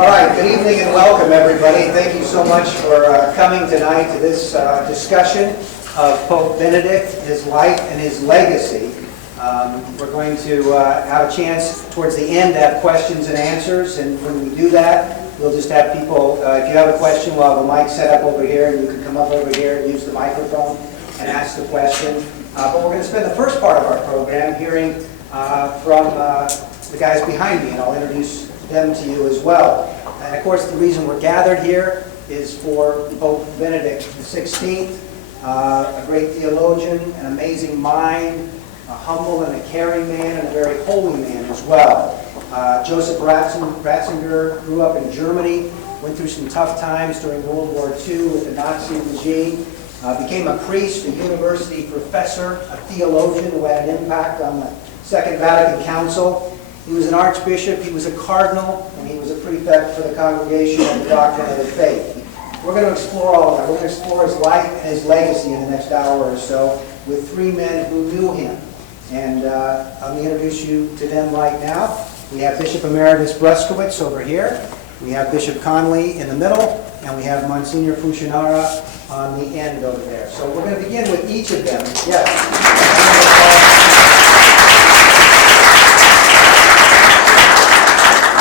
All right, good evening and welcome, everybody. Thank you so much for coming tonight to this discussion of Pope Benedict, his life and his legacy. We're going to have a chance towards the end to have questions and answers, and when we do that, we'll just have people, if you have a question, we'll have a mic set up over here, and you can come up over here and use the microphone and ask the question. But we're going to spend the first part of our program hearing from the guys behind me, and I'll introduce them to you as well. And of course, the reason we're gathered here is for Pope Benedict XVI, a great theologian, an amazing mind, a humble and a caring man, and a very holy man as well. Joseph Ratzinger grew up in Germany, went through some tough times during World War II with the Nazi regime, became a priest, a university professor, a theologian who had an impact on the Second Vatican Council. He was an archbishop, he was a cardinal, and he was a prefect for the Congregation of the Doctrine of the Faith. We're going to explore all of that. We're going to explore his life and his legacy in the next hour or so with three men who knew him. And let me introduce you to them right now. We have Bishop Emeritus Bruskewitz over here. We have Bishop Conley in the middle, and we have Monsignor Fucinaro on the end over there. So we're going to begin with each of them. Yes.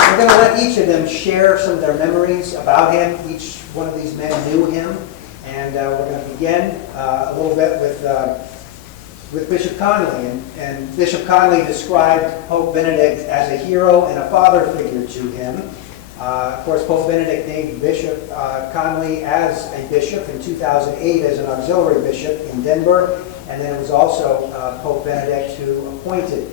We're going to let each of them share some of their memories about him. Each one of these men knew him. And we're going to begin a little bit with Bishop Conley. And Bishop Conley described Pope Benedict as a hero and a father figure to him. Of course, Pope Benedict named Bishop Conley as a bishop in 2008 as an auxiliary bishop in Denver. And then it was also Pope Benedict who appointed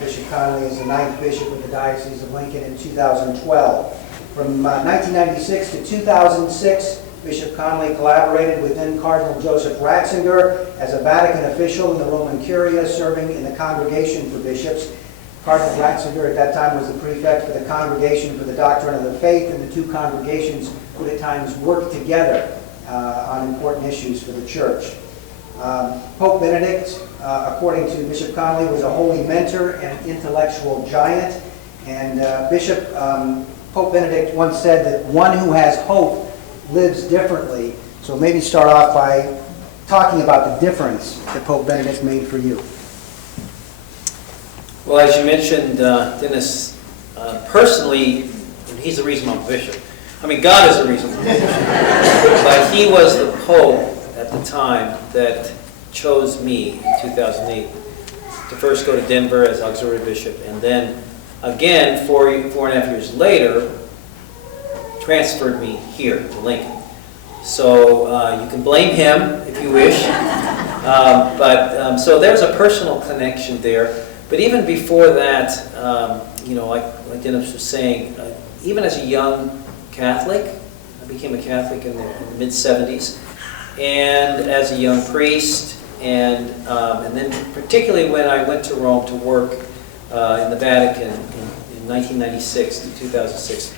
Bishop Conley as the 9th bishop of the Diocese of Lincoln in 2012. From 1996 to 2006, Bishop Conley collaborated with then Cardinal Joseph Ratzinger as a Vatican official in the Roman Curia, serving in the Congregation for Bishops. Cardinal Ratzinger at that time was the prefect for the Congregation for the Doctrine of the Faith, and the two congregations would at times work together on important issues for the Church. Pope Benedict, according to Bishop Conley, was a holy mentor and an intellectual giant. And Pope Benedict once said that one who has hope lives differently. So maybe start off by talking about the difference that Pope Benedict made for you. Well, as you mentioned, Dennis, personally, he's the reason I'm a bishop. I mean, God is the reason I'm a bishop. But he was the Pope at the time that chose me in 2008 to first go to Denver as auxiliary bishop, and then again, 4.5 years later, transferred me here to Lincoln. So you can blame him if you wish, so there's a personal connection there. But even before that, like Dennis was saying, even as a young Catholic, I became a Catholic in the mid-70s, and as a young priest, and then particularly when I went to Rome to work in the Vatican in 1996 to 2006.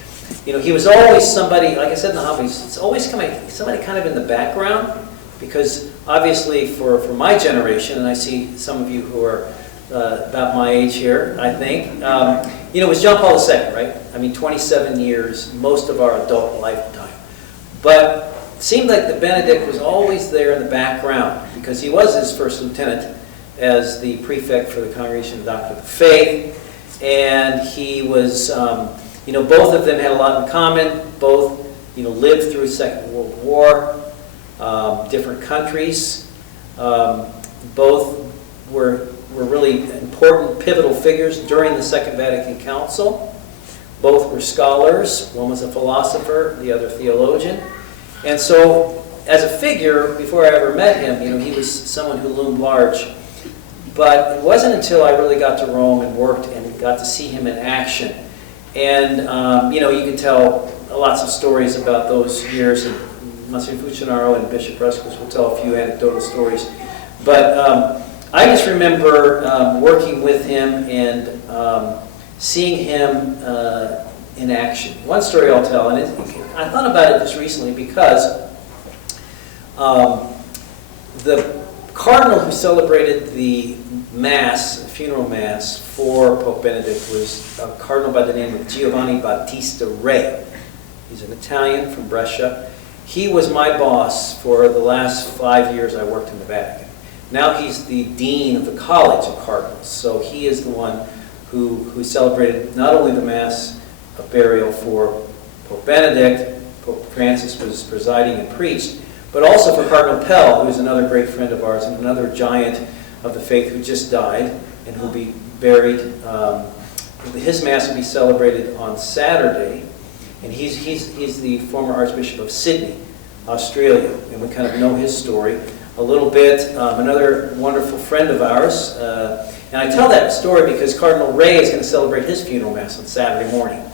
He was always somebody, like I said in the hobbies, it's always somebody kind of in the background, because obviously for my generation, and I see some of you who are about my age here, I think, it was John Paul II, right? I mean, 27 years, most of our adult lifetime. But it seemed like the Benedict was always there in the background, because he was his first lieutenant as the prefect for the Congregation of the Doctrine of the Faith, and he was, both of them had a lot in common. Both, lived through the Second World War, different countries. Both were really important, pivotal figures during the Second Vatican Council. Both were scholars. One was a philosopher, the other theologian. And so, as a figure, before I ever met him, he was someone who loomed large. But it wasn't until I really got to Rome and worked and got to see him in action. And, you can tell lots of stories about those years. And Monsignor Fucinaro and Bishop Bruskowitz will tell a few anecdotal stories. But I just remember working with him and seeing him in action. One story I'll tell, and I thought about it just recently because the cardinal who celebrated the Mass, the funeral Mass for Pope Benedict was a cardinal by the name of Giovanni Battista Re. He's an Italian from Brescia. He was my boss for the last 5 years I worked in the Vatican. Now he's the dean of the College of Cardinals, so he is the one who celebrated not only the Mass of burial for Pope Benedict, Pope Francis was presiding and preached, but also for Cardinal Pell, who is another great friend of ours and another giant of the faith who just died and who will be buried. His Mass will be celebrated on Saturday, and he's the former Archbishop of Sydney, Australia, and we kind of know his story a little bit. Another wonderful friend of ours, and I tell that story because Cardinal Ray is going to celebrate his funeral Mass on Saturday morning.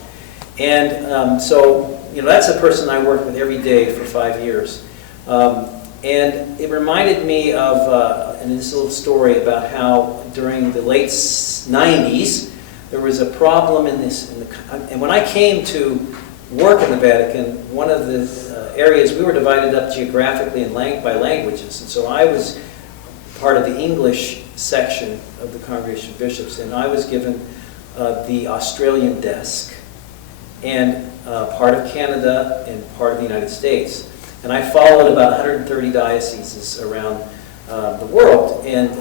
And so, that's a person I worked with every day for 5 years. And it reminded me of and this little story about how during the late 90s, there was a problem and when I came to work in the Vatican, one of the areas, we were divided up geographically and by languages. And so I was part of the English section of the Congregation of Bishops, and I was given the Australian desk, and part of Canada and part of the United States. And I followed about 130 dioceses around the world, and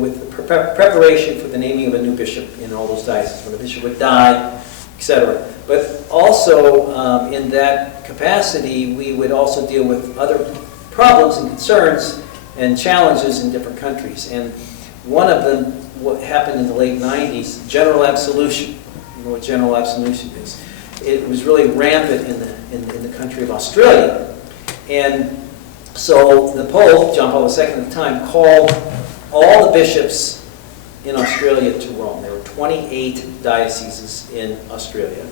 with the preparation for the naming of a new bishop in all those dioceses, when the bishop would die, etc. But also in that capacity, we would also deal with other problems and concerns and challenges in different countries. And one of them, what happened in the late 90s, general absolution. You know what general absolution is? It was really rampant in the country of Australia. And so the Pope, John Paul II at the time, called all the bishops in Australia to Rome. There were 28 dioceses in Australia.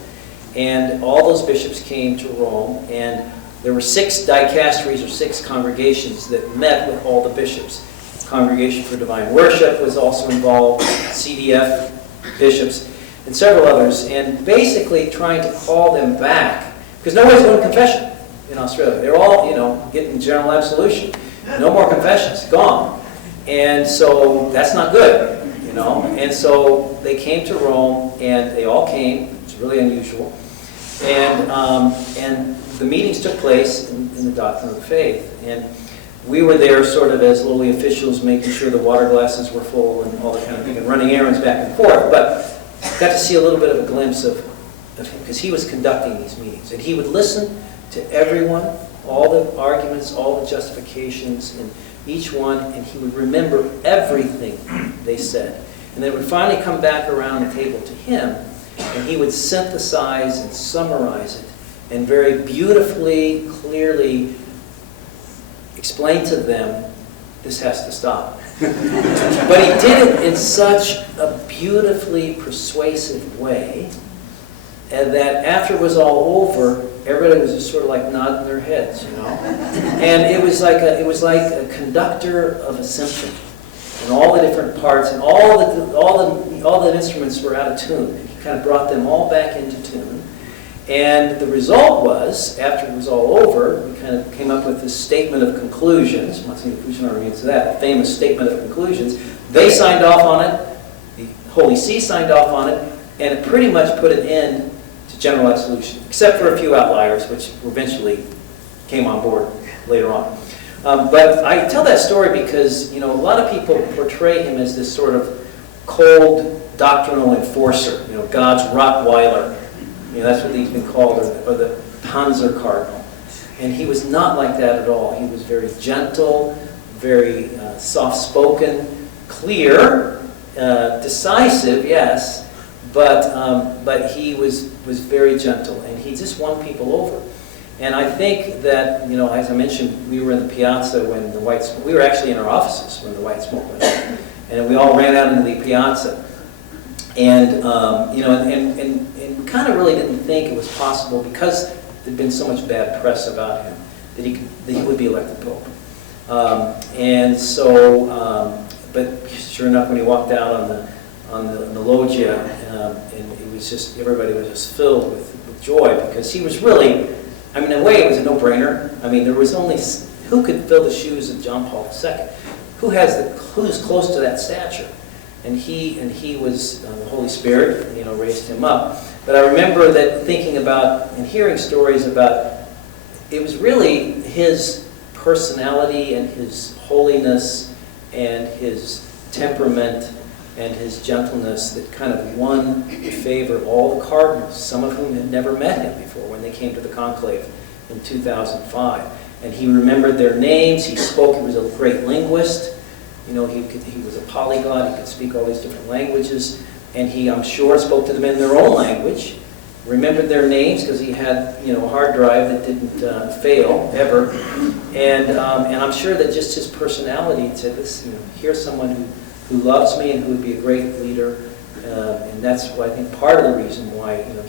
And all those bishops came to Rome, and there were 6 dicasteries or 6 congregations that met with all the bishops. Congregation for Divine Worship was also involved, CDF bishops, and several others, and basically trying to call them back, because nobody's going to confession in Australia. They're all, getting general absolution. No more confessions, gone. And so that's not good, And so they came to Rome, and they all came. It's really unusual. And the meetings took place in the doctrine of the faith. And we were there sort of as lowly officials, making sure the water glasses were full and all that kind of thing, and running errands back and forth. But got to see a little bit of a glimpse of him, because he was conducting these meetings. And he would listen to everyone, all the arguments, all the justifications, and each one, and he would remember everything they said. And they would finally come back around the table to him, and he would synthesize and summarize it, and very beautifully, clearly explain to them, this has to stop. But he did it in such a beautifully persuasive way, and that after it was all over, everybody was just sort of like nodding their heads, And it was like a conductor of a symphony, and all the different parts and all the instruments were out of tune. And he kind of brought them all back into tune. And the result was, after it was all over, we kind of came up with this statement of conclusions. Monsignor Fucinaro means that, a famous statement of conclusions. They signed off on it, the Holy See signed off on it, and it pretty much put an end to general absolution, except for a few outliers, which eventually came on board later on. But I tell that story because, a lot of people portray him as this sort of cold doctrinal enforcer, God's Rottweiler. That's what he's been called, or the Panzer Cardinal. And he was not like that at all. He was very gentle, very soft-spoken, clear, decisive, yes, but he was very gentle, and he just won people over. And I think that, as I mentioned, we were in the piazza when the white smoke, we were actually in our offices when the white smoke went out, and we all ran out into the piazza. And, and we kind of really didn't think it was possible, because there'd been so much bad press about him, that he would be elected Pope. But sure enough, when he walked out on the loggia, and it was just, everybody was just filled with joy, because he was really, in a way, it was a no-brainer. There was only, who could fill the shoes of John Paul II? Who's close to that stature? And he was, the Holy Spirit, raised him up. But I remember that thinking about and hearing stories about, it was really his personality and his holiness and his temperament and his gentleness that kind of won the favor of all the cardinals, some of whom had never met him before when they came to the conclave in 2005. And he remembered their names, he spoke, he was a great linguist, you know, he was a polyglot, he could speak all these different languages, and he, I'm sure, spoke to them in their own language, remembered their names because he had, you know, a hard drive that didn't fail ever, and I'm sure that just his personality said, this, you know, here's someone who loves me and who would be a great leader, and that's why I think part of the reason why, you know,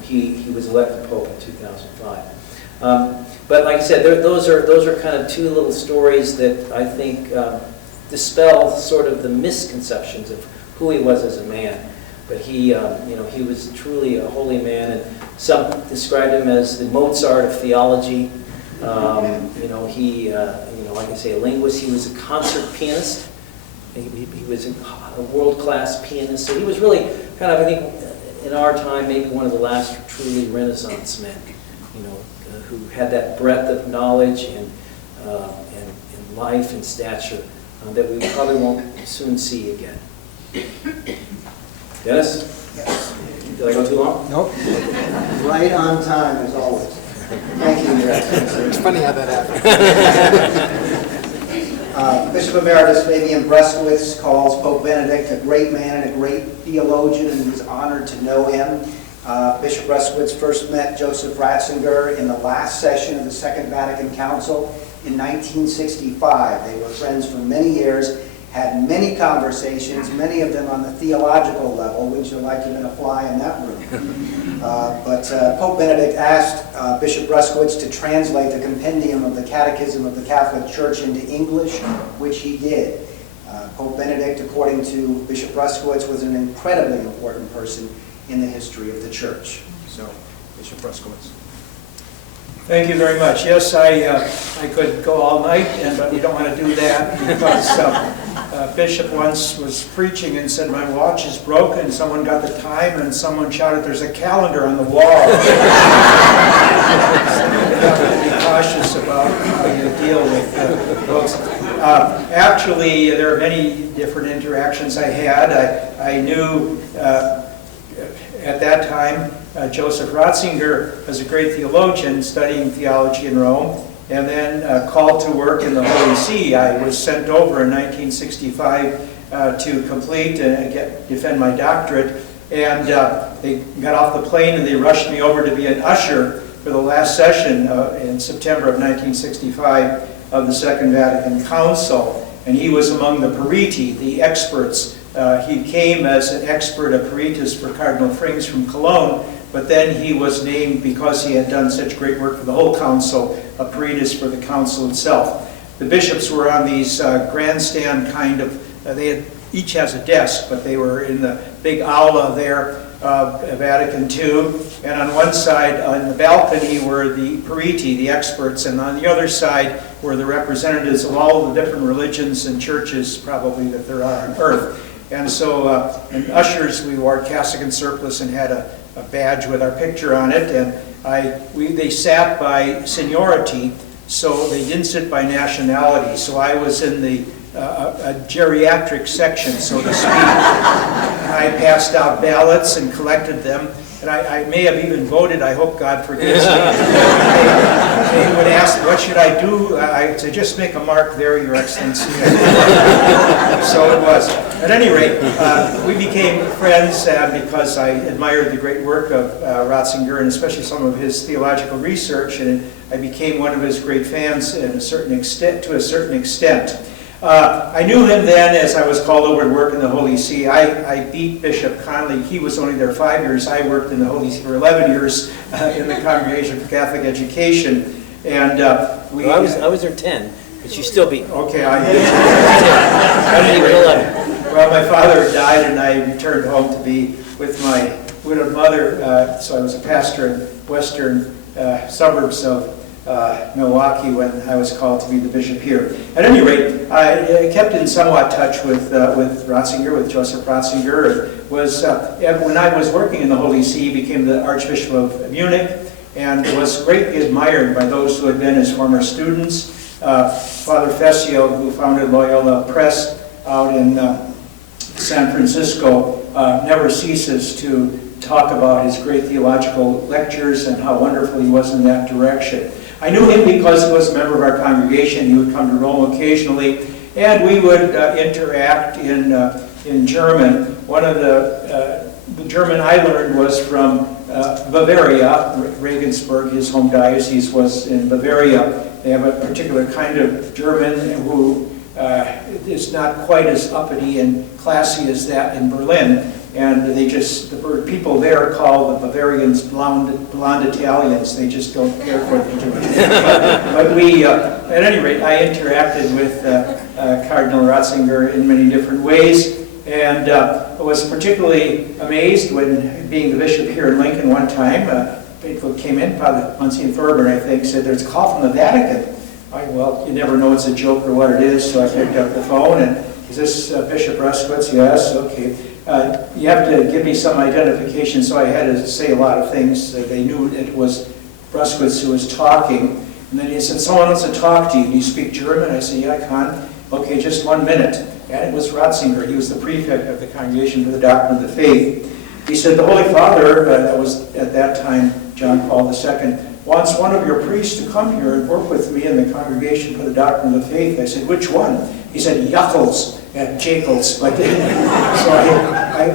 he was elected Pope in 2005. But like I said, those are kind of two little stories that I think dispel sort of the misconceptions of who he was as a man. But he, you know, he was truly a holy man, and some described him as the Mozart of theology. You know, he, you know, like I say, a linguist. He was a concert pianist. He was a world-class pianist. So he was really kind of, I think, in our time, maybe one of the last truly Renaissance men. You know, who had that breadth of knowledge and life and stature that we probably won't soon see again. Dennis? Yes. Did I go too long? Nope. Right on time, as always. Thank you, Your Excellency. It's funny how that happened. Bishop Emeritus Fabian Bruskowitz calls Pope Benedict a great man and a great theologian, and he's honored to know him. Bishop Bruskewitz first met Joseph Ratzinger in the last session of the Second Vatican Council in 1965. They were friends for many years, had many conversations, many of them on the theological level. Wouldn't you like to have been a fly in that room? But Pope Benedict asked Bishop Bruskowitz to translate the compendium of the Catechism of the Catholic Church into English, which he did. Pope Benedict, according to Bishop Bruskowitz, was an incredibly important person in the history of the Church. So, Bishop Bruskowitz. Thank you very much. Yes, I could go all night, but we don't want to do that because Bishop once was preaching and said, my watch is broken. Someone got the time and someone shouted, there's a calendar on the wall. You have to be cautious about how you deal with books. Actually, there are many different interactions I had. I knew at that time, Joseph Ratzinger was a great theologian studying theology in Rome, and then called to work in the Holy See. I was sent over in 1965 to complete and defend my doctorate, and they got off the plane and they rushed me over to be an usher for the last session in September of 1965 of the Second Vatican Council, and he was among the periti, the experts. He came as an expert apparatus for Cardinal Frings from Cologne, but then he was named, because he had done such great work for the whole council, apparatus for the council itself. The bishops were on these grandstand kind of, each has a desk, but they were in the big aula there of Vatican II, and on one side, on the balcony, were the periti, the experts, and on the other side were the representatives of all the different religions and churches, probably, that there are on earth. And so, in ushers, we wore cassock and surplice and had a badge with our picture on it, and they sat by seniority, so they didn't sit by nationality. So I was in the a geriatric section, so to speak. I passed out ballots and collected them, and I may have even voted. I hope God forgives me. They would ask, what should I do? I'd say, just make a mark there, Your Excellency. So it was. At any rate, we became friends because I admired the great work of Ratzinger, and especially some of his theological research, and I became one of his great fans to a certain extent. I knew him then as I was called over to work in the Holy See. I beat Bishop Conley. He was only there 5 years. I worked in the Holy See for 11 years in the Congregation for Catholic Education. And I was there 10, but you still beat me. Okay, I did. Well, my father died, and I returned home to be with my widowed mother. So I was a pastor in western suburbs of Milwaukee when I was called to be the bishop here. At any rate, I kept in somewhat touch with Ratzinger, with Joseph Ratzinger. When I was working in the Holy See, he became the Archbishop of Munich and was greatly admired by those who had been his former students. Father Fessio, who founded Loyola Press out in San Francisco, never ceases to talk about his great theological lectures and how wonderful he was in that direction. I knew him because he was a member of our congregation. He would come to Rome occasionally, and we would interact in German. One of the German I learned was from Bavaria. Regensburg, his home diocese, was in Bavaria. They have a particular kind of German who is not quite as uppity and classy as that in Berlin. And the people there call the Bavarians blonde Italians. They just don't care for them too much. But we, at any rate, I interacted with Cardinal Ratzinger in many different ways. And I was particularly amazed when, being the bishop here in Lincoln one time, people came in, Father Monsignor Thorburn, I think, said, "There's a call from the Vatican." Well, you never know it's a joke or what it is, so I picked up the phone, and is this Bishop Bruskowitz? Yes, okay. You have to give me some identification, so I had to say a lot of things. They knew it was Bruskowitz who was talking. And then he said, "Someone wants to talk to you. Do you speak German?" I said, "Yeah, I can." "Okay, just 1 minute." And it was Ratzinger. He was the prefect of the Congregation for the Doctrine of the Faith. He said, "The Holy Father," that was at that time John Paul II, "wants one of your priests to come here and work with me in the Congregation for the Doctrine of the Faith." I said, "Which one?" He said, "Jackals and Jacals." But so I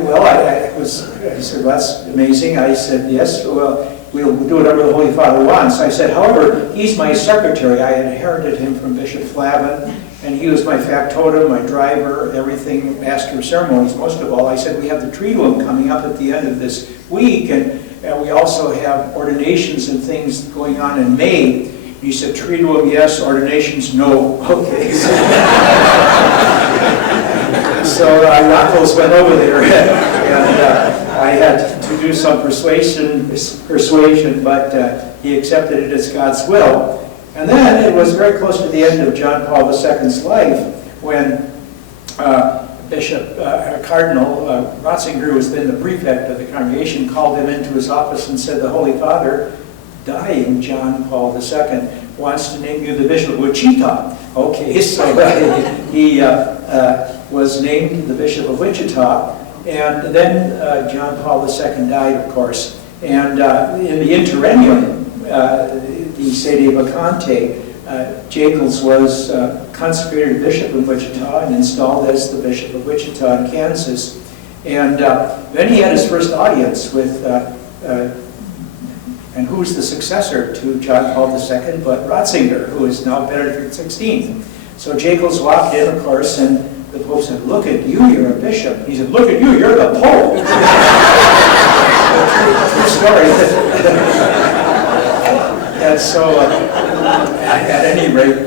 said, "That's amazing." I said, "Yes, well, we'll do whatever the Holy Father wants." I said, "However, he's my secretary. I inherited him from Bishop Flavin, and he was my factotum, my driver, everything, master of ceremonies, most of all." I said, "We have the Triduum coming up at the end of this week, and we also have ordinations and things going on in May." He said, "Triduum, yes. Ordinations, no." Okay. So Knuckles went over there, and I had to do some persuasion, but he accepted it as God's will. And then it was very close to the end of John Paul II's life when Cardinal Ratzinger, who was then the prefect of the congregation, called him into his office and said, "The Holy Father, dying John Paul II, wants to name you the Bishop of Wichita." Okay, so he was named the Bishop of Wichita, and then John Paul II died, of course. And in the interregnum, the Sede Vacante, Jacals was consecrated bishop in Wichita and installed as the Bishop of Wichita in Kansas. And then he had his first audience with, and who's the successor to John Paul II but Ratzinger, who is now Benedict XVI. So Jacals walked in, of course, and the Pope said, "Look at you, you're a bishop." He said, "Look at you, you're the Pope." True story. And so, at any rate,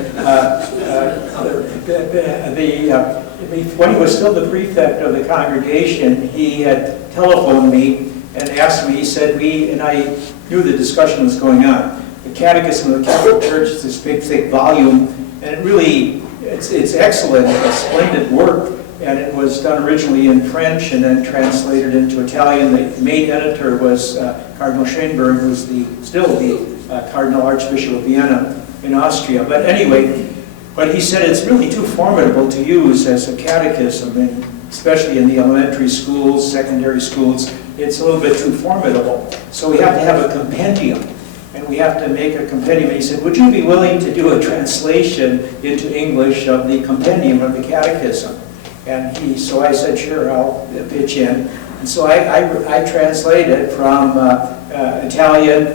when he was still the prefect of the congregation, he had telephoned me and asked me, he said, and I knew the discussion was going on. The Catechism of the Catholic Church is this big, thick volume, and it really, it's excellent, it's a splendid work, and it was done originally in French and then translated into Italian. The main editor was Cardinal Schoenberg, who's still the Cardinal Archbishop of Vienna in Austria. But anyway, but he said it's really too formidable to use as a catechism, and especially in the elementary schools, secondary schools, it's a little bit too formidable. So we have to have a compendium, and we have to make a compendium. And he said, "Would you be willing to do a translation into English of the compendium of the catechism?" And so I said, "Sure, I'll pitch in." And so I translated from Italian,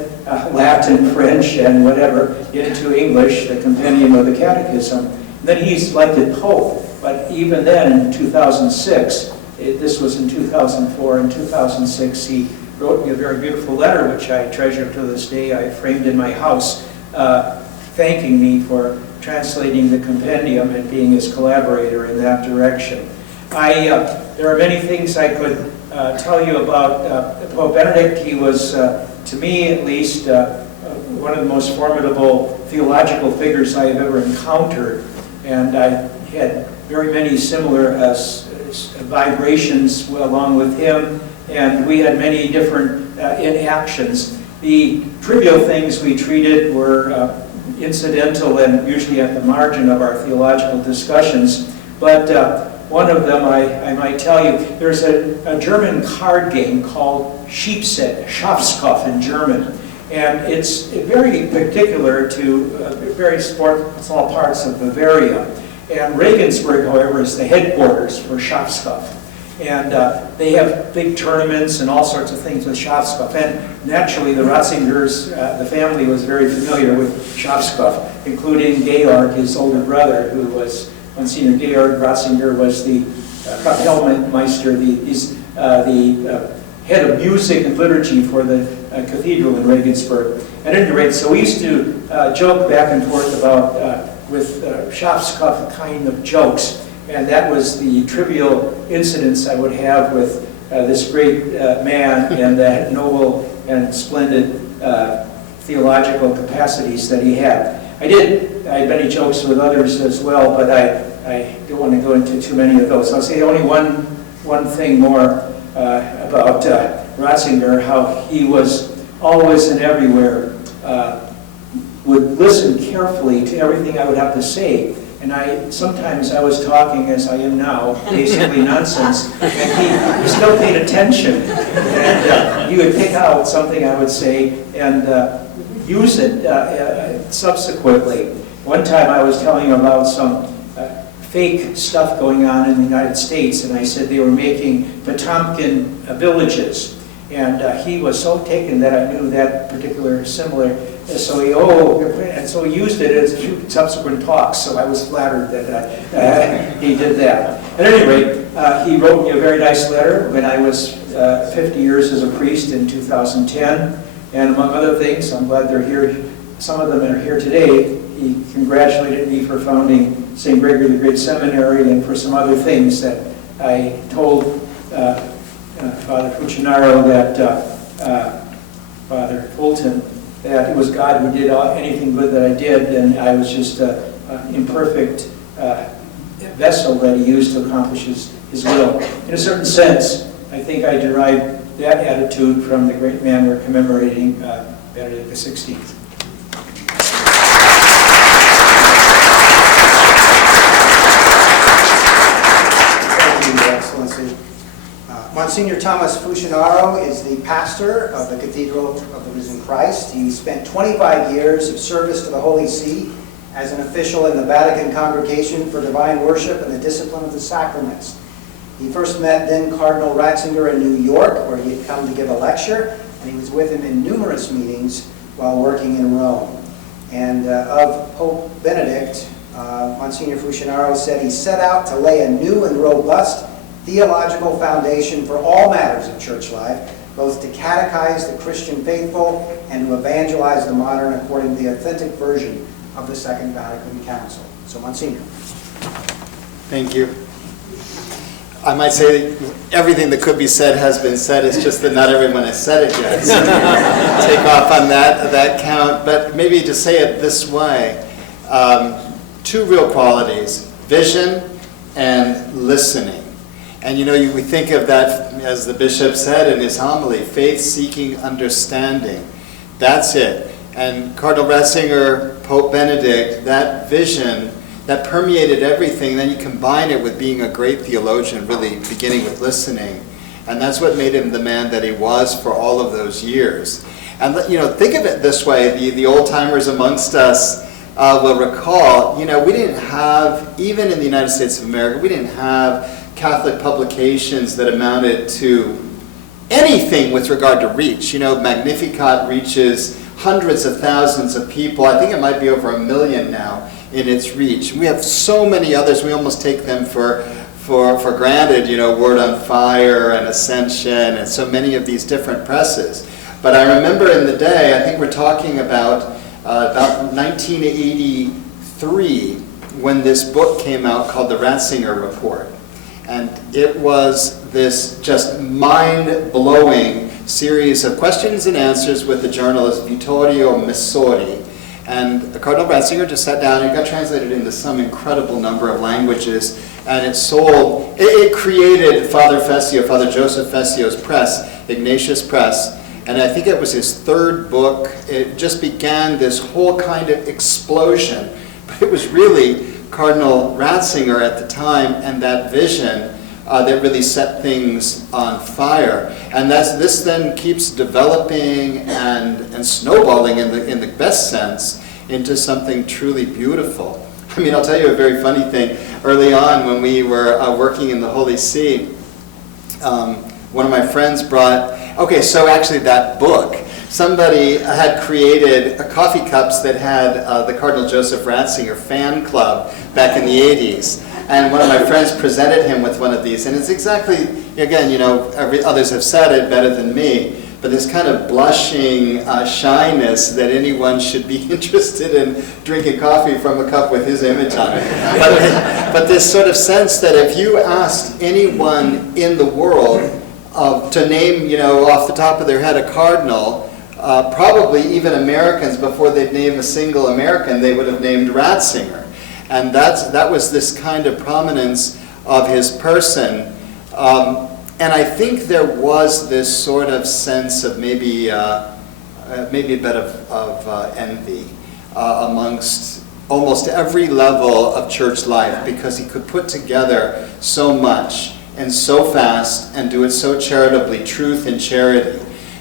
Latin, French, and whatever into English, the compendium of the catechism. Then he's elected Pope, but even then in 2006, this was in 2004, in 2006 he wrote me a very beautiful letter, which I treasure to this day. I framed in my house, thanking me for translating the compendium and being his collaborator in that direction. There are many things I could tell you about Pope Benedict. He was, to me at least, one of the most formidable theological figures I have ever encountered, and I had very many similar vibrations along with him, and we had many different inactions. The trivial things we treated were incidental and usually at the margin of our theological discussions, but one of them I might tell you, there's a German card game called Schafskopf in German, and it's very particular to very small parts of Bavaria. And Regensburg, however, is the headquarters for Schafskopf. And they have big tournaments and all sorts of things with Schafskopf. And naturally, the Ratzingers, the family was very familiar with Schafskopf, including Georg, his older brother, who was, Monsignor Georg Ratzinger was the Kapellmeister, the head of music and liturgy for the Cathedral in Regensburg. At any rate, so we used to joke back and forth about, with Schafskopf kind of jokes. And that was the trivial incidents I would have with this great man and the noble and splendid theological capacities that he had. I had many jokes with others as well, but I don't want to go into too many of those. I'll say only one thing more about Ratzinger, how he was always and everywhere, would listen carefully to everything I would have to say. And sometimes I was talking, as I am now, basically nonsense, and he still paid attention. And he would pick out something I would say and use it subsequently. One time I was telling him about some fake stuff going on in the United States, and I said they were making Potemkin villages. And he was so taken that I knew that particular similar. So he used it as subsequent talks, so I was flattered that he did that. At any rate, he wrote me a very nice letter when I was 50 years as a priest in 2010, and among other things, I'm glad they're here, some of them are here today. He congratulated me for founding St. Gregory the Great Seminary and for some other things that I told Father Fucinaro that Father Fulton, that it was God who did anything good that I did, and I was just an imperfect vessel that he used to accomplish his will. In a certain sense, I think I derived that attitude from the great man we're commemorating, Benedict XVI. Thank you, Your Excellency. Monsignor Thomas Fucinaro is the pastor of the Cathedral of the Risen Christ. He spent 25 years of service to the Holy See as an official in the Vatican Congregation for Divine Worship and the Discipline of the Sacraments. He first met then Cardinal Ratzinger in New York, where he had come to give a lecture, and he was with him in numerous meetings while working in Rome. And of Pope Benedict, Monsignor Fucinaro said he set out to lay a new and robust theological foundation for all matters of church life, both to catechize the Christian faithful and to evangelize the modern according to the authentic version of the Second Vatican Council. So, Monsignor. Thank you. I might say everything that could be said has been said. It's just that not everyone has said it yet. So take off on that count. But maybe to say it this way, two real qualities, vision and listening. And we think of that, as the bishop said in his homily, faith-seeking understanding. That's it. And Cardinal Ratzinger, Pope Benedict, that vision, that permeated everything. Then you combine it with being a great theologian, really beginning with listening. And that's what made him the man that he was for all of those years. And think of it this way, the old-timers amongst us will recall, we didn't have, even in the United States of America, we didn't have Catholic publications that amounted to anything with regard to reach. Magnificat reaches hundreds of thousands of people. I think it might be over 1 million now in its reach. We have so many others, we almost take them for granted, Word on Fire and Ascension and so many of these different presses. But I remember in the day, I think we're talking about 1983, when this book came out called the Ratzinger Report. And it was this just mind-blowing series of questions and answers with the journalist Vittorio Missori. And Cardinal Ratzinger just sat down and got translated into some incredible number of languages, and it created Father Joseph Fessio's press, Ignatius Press, and I think it was his third book. It just began this whole kind of explosion, but it was really Cardinal Ratzinger at the time and that vision that really set things on fire. And this then keeps developing and snowballing in the best sense into something truly beautiful. I mean, I'll tell you a very funny thing. Early on when we were working in the Holy See, one of my friends brought, so actually that book, somebody had created coffee cups that had the Cardinal Joseph Ratzinger fan club back in the 80s. And one of my friends presented him with one of these. And it's exactly, again, others have said it better than me, but this kind of blushing shyness that anyone should be interested in drinking coffee from a cup with his image on it. But this sort of sense that if you asked anyone in the world to name, off the top of their head a cardinal, probably even Americans, before they'd name a single American, they would have named Ratzinger. And that was this kind of prominence of his person. And I think there was this sort of sense of maybe a bit of envy amongst almost every level of church life, because he could put together so much and so fast and do it so charitably, truth and charity,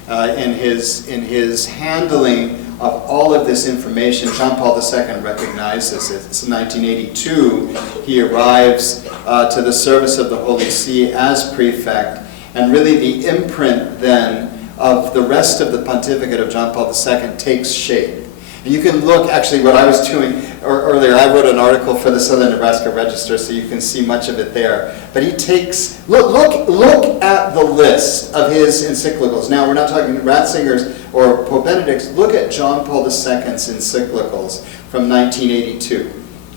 in his handling of all of this information. John Paul II recognizes it. It's 1982. He arrives to the service of the Holy See as prefect, and really the imprint then of the rest of the pontificate of John Paul II takes shape. And you can look, actually what I was doing earlier, I wrote an article for the Southern Nebraska Register, so you can see much of it there. But he takes, look at the list of his encyclicals. Now, we're not talking Ratzinger's or Pope Benedict's. Look at John Paul II's encyclicals from 1982.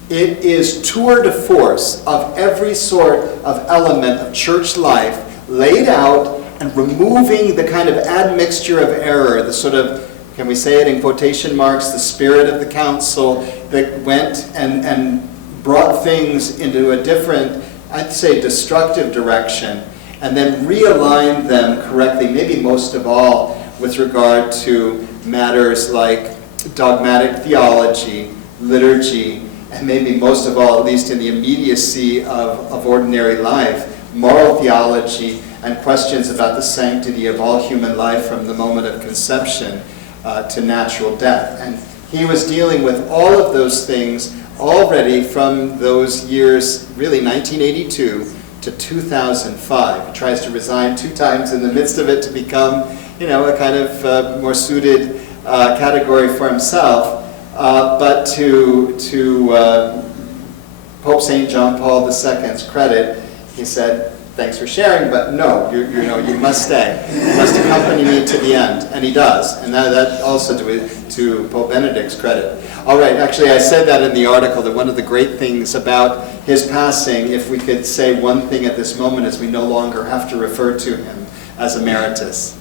It is tour de force of every sort of element of church life laid out and removing the kind of admixture of error, the sort of, can we say it in quotation marks, the spirit of the council that went and brought things into a different, I'd say, destructive direction, and then realigned them correctly, maybe most of all with regard to matters like dogmatic theology, liturgy, and maybe most of all, at least in the immediacy of ordinary life, moral theology and questions about the sanctity of all human life from the moment of conception to natural death. And he was dealing with all of those things already from those years, really 1982 to 2005. He tries to resign 2 times in the midst of it to become, a kind of more suited category for himself. But to Pope St. John Paul II's credit, he said, thanks for sharing, but no, you must stay. You must accompany me to the end. And he does. And that also to Pope Benedict's credit. All right, actually I said that in the article, that one of the great things about his passing, if we could say one thing at this moment, is we no longer have to refer to him as Emeritus.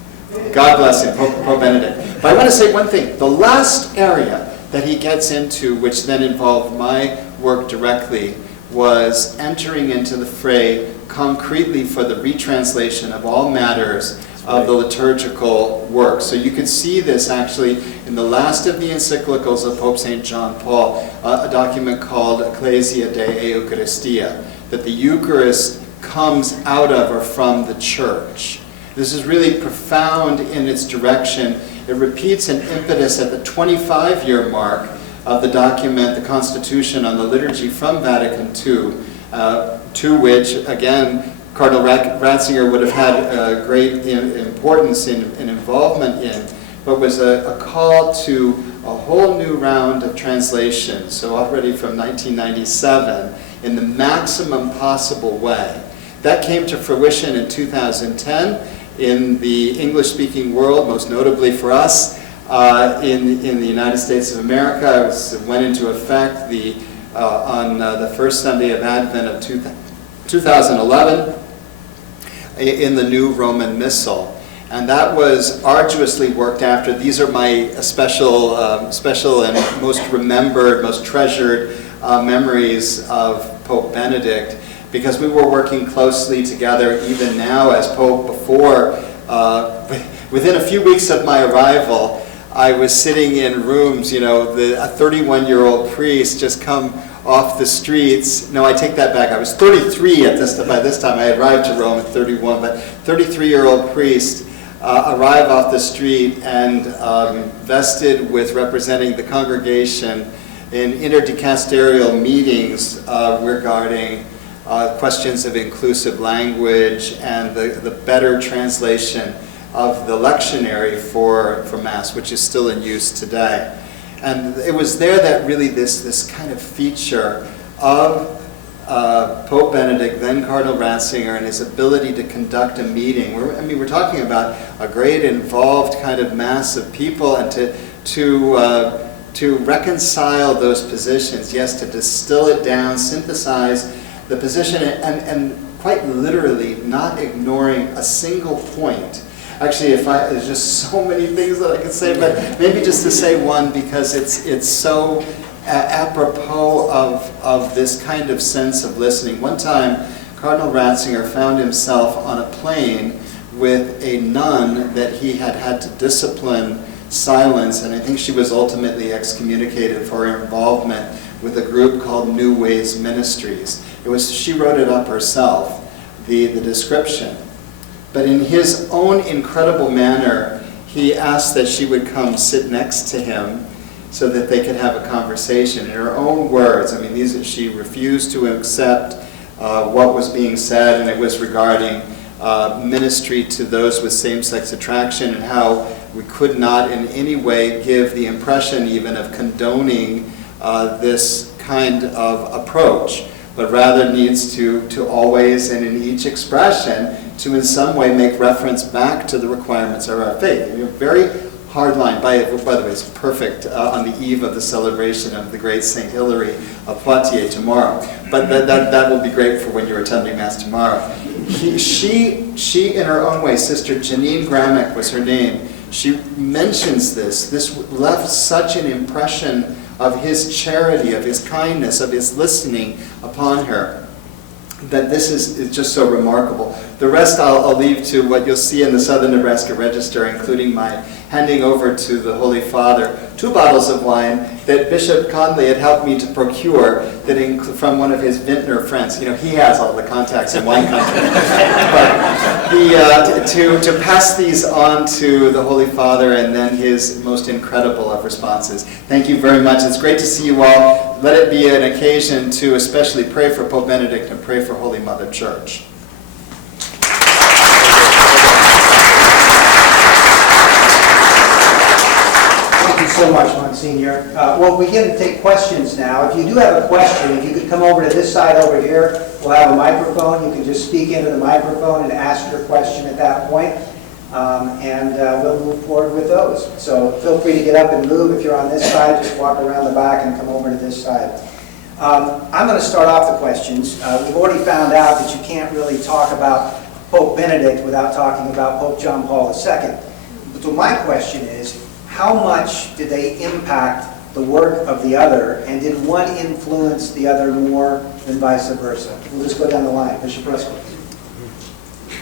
God bless him, Pope Benedict. But I want to say one thing. The last area that he gets into, which then involved my work directly, was entering into the fray concretely for the retranslation of all matters of the liturgical work. So you can see this actually in the last of the encyclicals of Pope St. John Paul, a document called Ecclesia de Eucharistia, that the Eucharist comes out of or from the Church. This is really profound in its direction. It repeats an impetus at the 25-year mark of the document, the Constitution on the Liturgy from Vatican II, to which, again, Cardinal Ratzinger would have had great importance and involvement in, but was a call to a whole new round of translation, so already from 1997, in the maximum possible way. That came to fruition in 2010 in the English-speaking world, most notably for us, in the United States of America. It went into effect on the first Sunday of Advent of 2011 in the new Roman Missal. And that was arduously worked after. These are my special and most remembered, most treasured memories of Pope Benedict, because we were working closely together even now as Pope before. Within a few weeks of my arrival, I was sitting in rooms, a 31-year-old priest just come off the streets. No, I take that back. I was 33 by this time. I arrived to Rome at 31, but 33-year-old priest arrive off the street and vested with representing the congregation in interdicasterial meetings regarding questions of inclusive language and the better translation of the lectionary for Mass, which is still in use today. And it was there that really this kind of feature of Pope Benedict, then Cardinal Ratzinger, and his ability to conduct a meeting. We're talking about a great involved kind of mass of people, and to reconcile those positions, yes, to distill it down, synthesize the position, and quite literally not ignoring a single point. Actually, there's just so many things that I could say, but maybe just to say one, because it's so apropos of this kind of sense of listening. One time, Cardinal Ratzinger found himself on a plane with a nun that he had to discipline silence, and I think she was ultimately excommunicated for her involvement with a group called New Ways Ministries. She wrote it up herself, the description. But in his own incredible manner, he asked that she would come sit next to him so that they could have a conversation. In her own words, she refused to accept what was being said, and it was regarding ministry to those with same-sex attraction, and how we could not in any way give the impression even of condoning this kind of approach, but rather needs to always and in each expression to in some way make reference back to the requirements of our faith. Very hard line. By the way, it's perfect on the eve of the celebration of the great Saint Hilary of Poitiers tomorrow. But that will be great for when you're attending Mass tomorrow. She in her own way, Sister Janine Gramick was her name, she mentions this. This left such an impression of his charity, of his kindness, of his listening upon her, that this is just so remarkable. The rest I'll leave to what you'll see in the Southern Nebraska Register, including my handing over to the Holy Father 2 bottles of wine that Bishop Conley had helped me to procure from one of his vintner friends. He has all the contacts in wine country. But to pass these on to the Holy Father, and then his most incredible of responses. Thank you very much. It's great to see you all. Let it be an occasion to especially pray for Pope Benedict and pray for Holy Mother Church. Thank you so much, Monsignor. We'll begin to take questions now. If you do have a question, if you could come over to this side over here, we'll have a microphone. You can just speak into the microphone and ask your question at that point, and we'll move forward with those. So feel free to get up and move. If you're on this side, just walk around the back and come over to this side. I'm going to start off the questions. We've already found out that you can't really talk about Pope Benedict without talking about Pope John Paul II. So my question is, how much did they impact the work of the other, and did one influence the other more than vice versa? We'll just go down the line. Bishop Bruskowitz.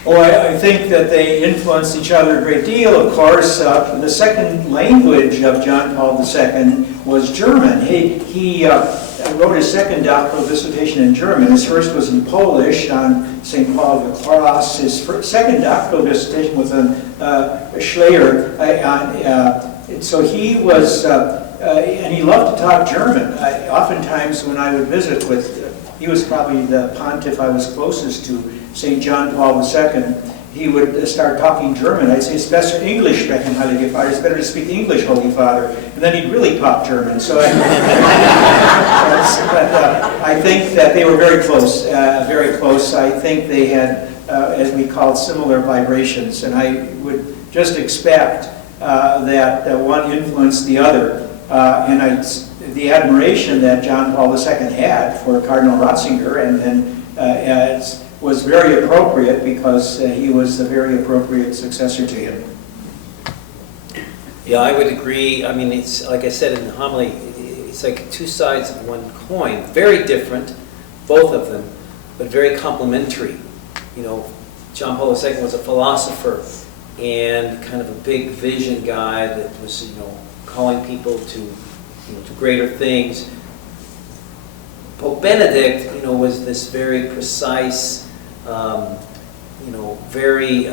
Oh, I think that they influenced each other a great deal. Of course, the second language of John Paul II was German. He wrote his second doctoral dissertation in German. His first was in Polish on St. Paul of the Cross. His second doctoral dissertation was on Schleyer. So he was, and he loved to talk German. Oftentimes when I would visit he was probably the pontiff I was closest to, St. John Paul II, he would start talking German. I'd say, it's better English sprechen, Heilige Vater. It's better to speak English, Holy Father. And then he'd really talk German. So I think that they were very close, very close. I think they had, as we call, similar vibrations. And I would just expect that one influenced the other. And the admiration that John Paul II had for Cardinal Ratzinger, and then as was very appropriate because he was a very appropriate successor to him. Yeah, I would agree. I mean, it's like I said in the homily, it's like two sides of one coin. Very different, both of them, but very complementary. You know, John Paul II was a philosopher and kind of a big vision guy that was, you know, calling people to, you know, to greater things. Pope Benedict, you know, was this very precise, you know, very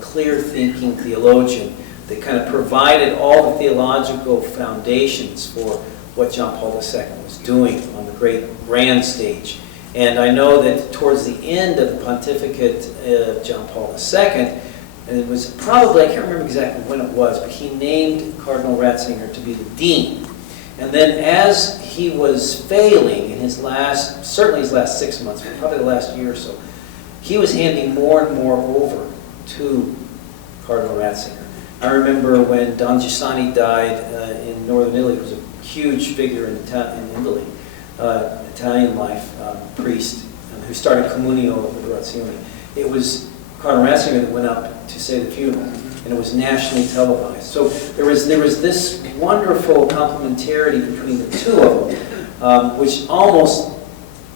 clear-thinking theologian that kind of provided all the theological foundations for what John Paul II was doing on the great grand stage. And I know that towards the end of the pontificate of John Paul II, and it was probably, I can't remember exactly when it was, but he named Cardinal Ratzinger to be the dean. And then as he was failing in his last, certainly his last 6 months, but probably the last year or so, he was handing more and more over to Cardinal Ratzinger. I remember when Don Giussani died in northern Italy, who was a huge figure in Italy, Italian life, priest, who started Comunio Liberazione. It was Cardinal Ratzinger that went up to say the funeral, and it was nationally televised. So there was this wonderful complementarity between the two of them, which almost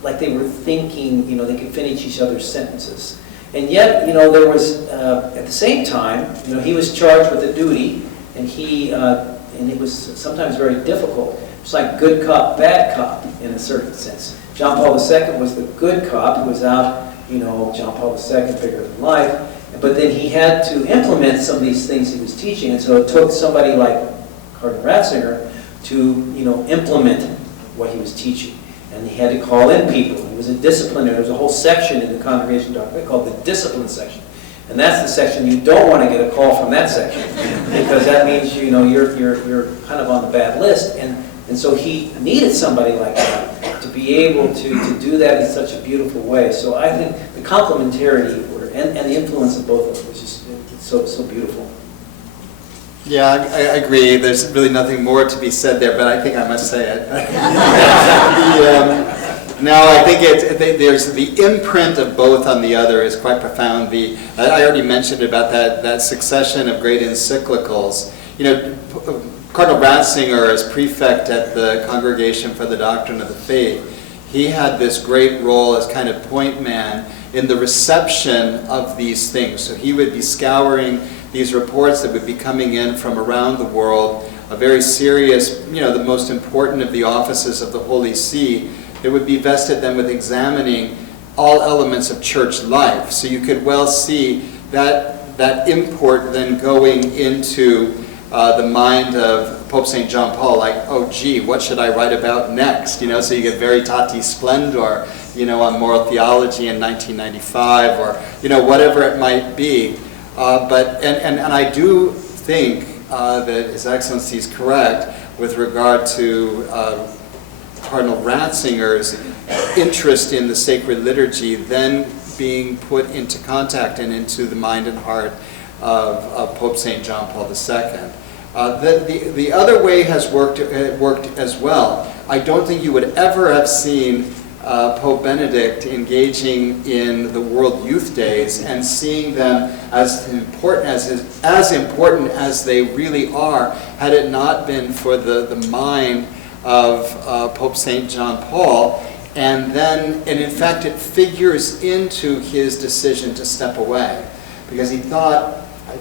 like they were thinking, you know, they could finish each other's sentences. And yet, you know, there was, at the same time, you know, he was charged with a duty, and and it was sometimes very difficult. It's like good cop, bad cop, in a certain sense. John Paul II was the good cop who was out, you know, John Paul II, bigger than life, but then he had to implement some of these things he was teaching, and so it took somebody like Cardinal Ratzinger to, you know, implement what he was teaching. And he had to call in people. He was a discipliner. There was a whole section in the congregation document called the discipline section. And that's the section you don't want to get a call from that section, because that means, you know, you're kind of on the bad list. And so he needed somebody like that to be able to do that in such a beautiful way. So I think the complementarity and the influence of both of them was just so beautiful. Yeah, I agree. There's really nothing more to be said there, but I think I must say it. No, I think there's the imprint of both on the other is quite profound. I already mentioned about that succession of great encyclicals. You know, Cardinal Ratzinger, as prefect at the Congregation for the Doctrine of the Faith, he had this great role as kind of point man in the reception of these things. So he would be scouring these reports that would be coming in from around the world, a very serious, you know, the most important of the offices of the Holy See, that would be vested then with examining all elements of church life. So you could well see that import then going into the mind of Pope St. John Paul, like, oh gee, what should I write about next? You know, so you get Veritatis Splendor, you know, on moral theology in 1995, or, you know, whatever it might be. But I do think that His Excellency is correct with regard to Cardinal Ratzinger's interest in the sacred liturgy then being put into contact and into the mind and heart of Pope St. John Paul II. The other way has worked as well. I don't think you would ever have seen Pope Benedict engaging in the World Youth Days and seeing them as important as they really are, had it not been for the mind of Pope St. John Paul. And in fact, it figures into his decision to step away, because he thought, I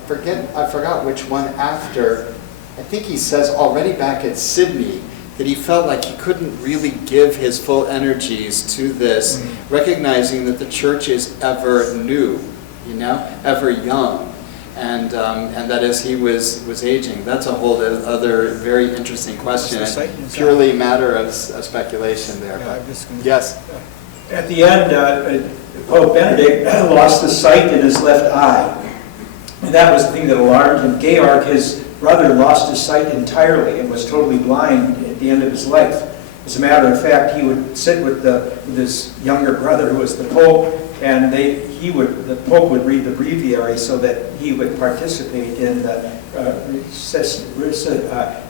forgot which one after, I think he says already back at Sydney, that he felt like he couldn't really give his full energies to this, recognizing that the church is ever new, you know, ever young, and that as he was aging. That's a whole other very interesting question, and purely a matter of speculation there. Yeah, yes? At the end, Pope Benedict lost the sight in his left eye. And that was the thing that alarmed him. Georg, his brother, lost his sight entirely and was totally blind at the end of his life. As a matter of fact, he would sit with his younger brother, who was the Pope, and the Pope would read the breviary so that he would participate in the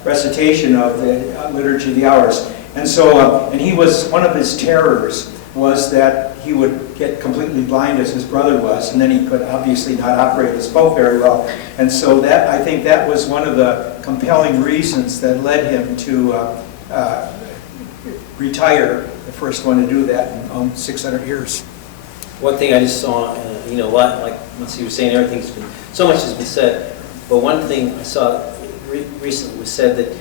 recitation of the Liturgy of the Hours. And so, and he was, one of his terrors was that he would get completely blind as his brother was, and then he could obviously not operate his boat very well. And so that, I think that was one of the compelling reasons that led him to retire, the first one to do that in 600 years. One thing I just saw, like once he was saying, so much has been said, but one thing I saw recently was said that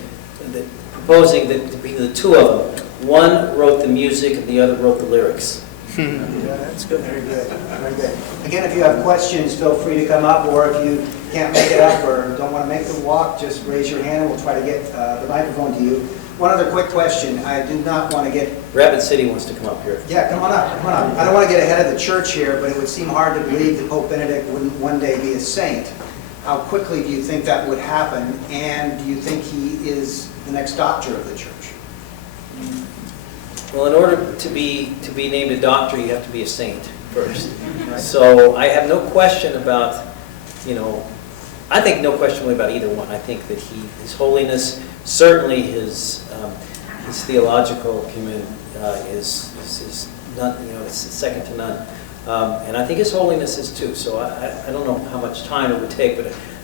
proposing that between the two of them, one wrote the music and the other wrote the lyrics. Yeah, that's good. Very good. Very good. Again, if you have questions, feel free to come up, or if you can't make it up or don't want to make the walk, just raise your hand and we'll try to get the microphone to you. One other quick question. I do not want to get... Rapid City wants to come up here. Yeah, come on up, come on up. I don't want to get ahead of the church here, but it would seem hard to believe that Pope Benedict wouldn't one day be a saint. How quickly do you think that would happen, and do you think he is the next doctor of the church? Well, in order to be named a doctor, you have to be a saint first. So I have no question about, I think no question really about either one. I think that His Holiness, certainly his theological acumen is none, it's second to none. And I think His Holiness is too. So I don't know how much time it would take,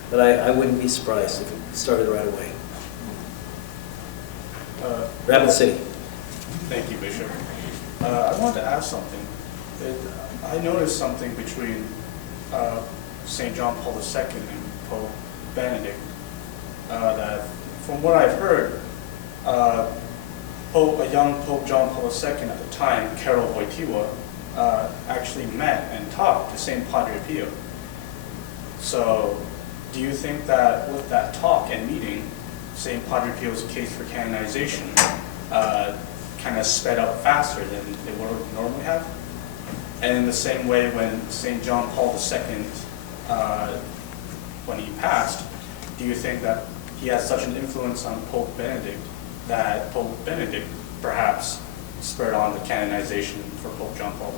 but I wouldn't be surprised if it started right away. Rapid City. Thank you, Bishop. I wanted to ask something. I noticed something between St. John Paul II and Pope Benedict that, from what I've heard, a young Pope John Paul II at the time, Karol Wojtyła, actually met and talked to St. Padre Pio. So, do you think that with that talk and meeting, St. Padre Pio's case for canonization kind of sped up faster than it would normally have? And in the same way, when St. John Paul II, when he passed, do you think that he has such an influence on Pope Benedict that Pope Benedict perhaps spurred on the canonization for Pope John Paul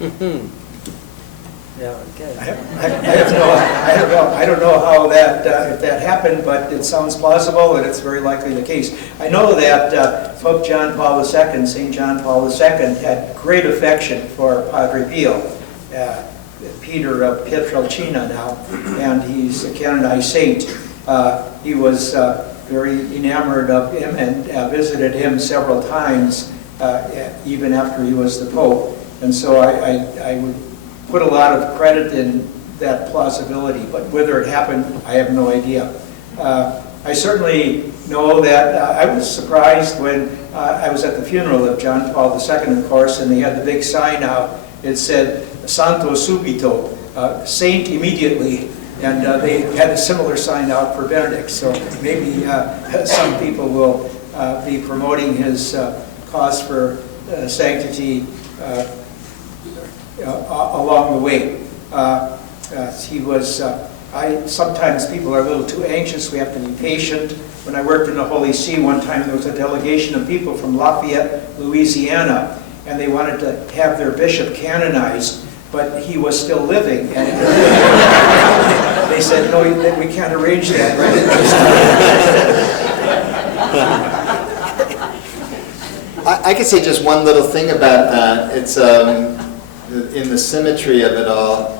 II? Yeah, okay. I don't know how that if that happened, but it sounds plausible and it's very likely the case. I know that Pope John Paul II, St. John Paul II, had great affection for Padre Pio, Peter of Pietrelcina now, and he's a canonized saint. He was very enamored of him and visited him several times, even after he was the Pope. And so I would put a lot of credit in that plausibility, but whether it happened, I have no idea. I certainly know that I was surprised when I was at the funeral of John Paul II, of course, and they had the big sign out. It said, Santo Subito, saint immediately, and they had a similar sign out for Benedict, so maybe some people will be promoting his cause for sanctity along the way. He was, sometimes people are a little too anxious, we have to be patient. When I worked in the Holy See one time, there was a delegation of people from Lafayette, Louisiana, and they wanted to have their bishop canonized, but he was still living. And they said, no, we can't arrange that right at this time. I could say just one little thing about that. It's in the symmetry of it all.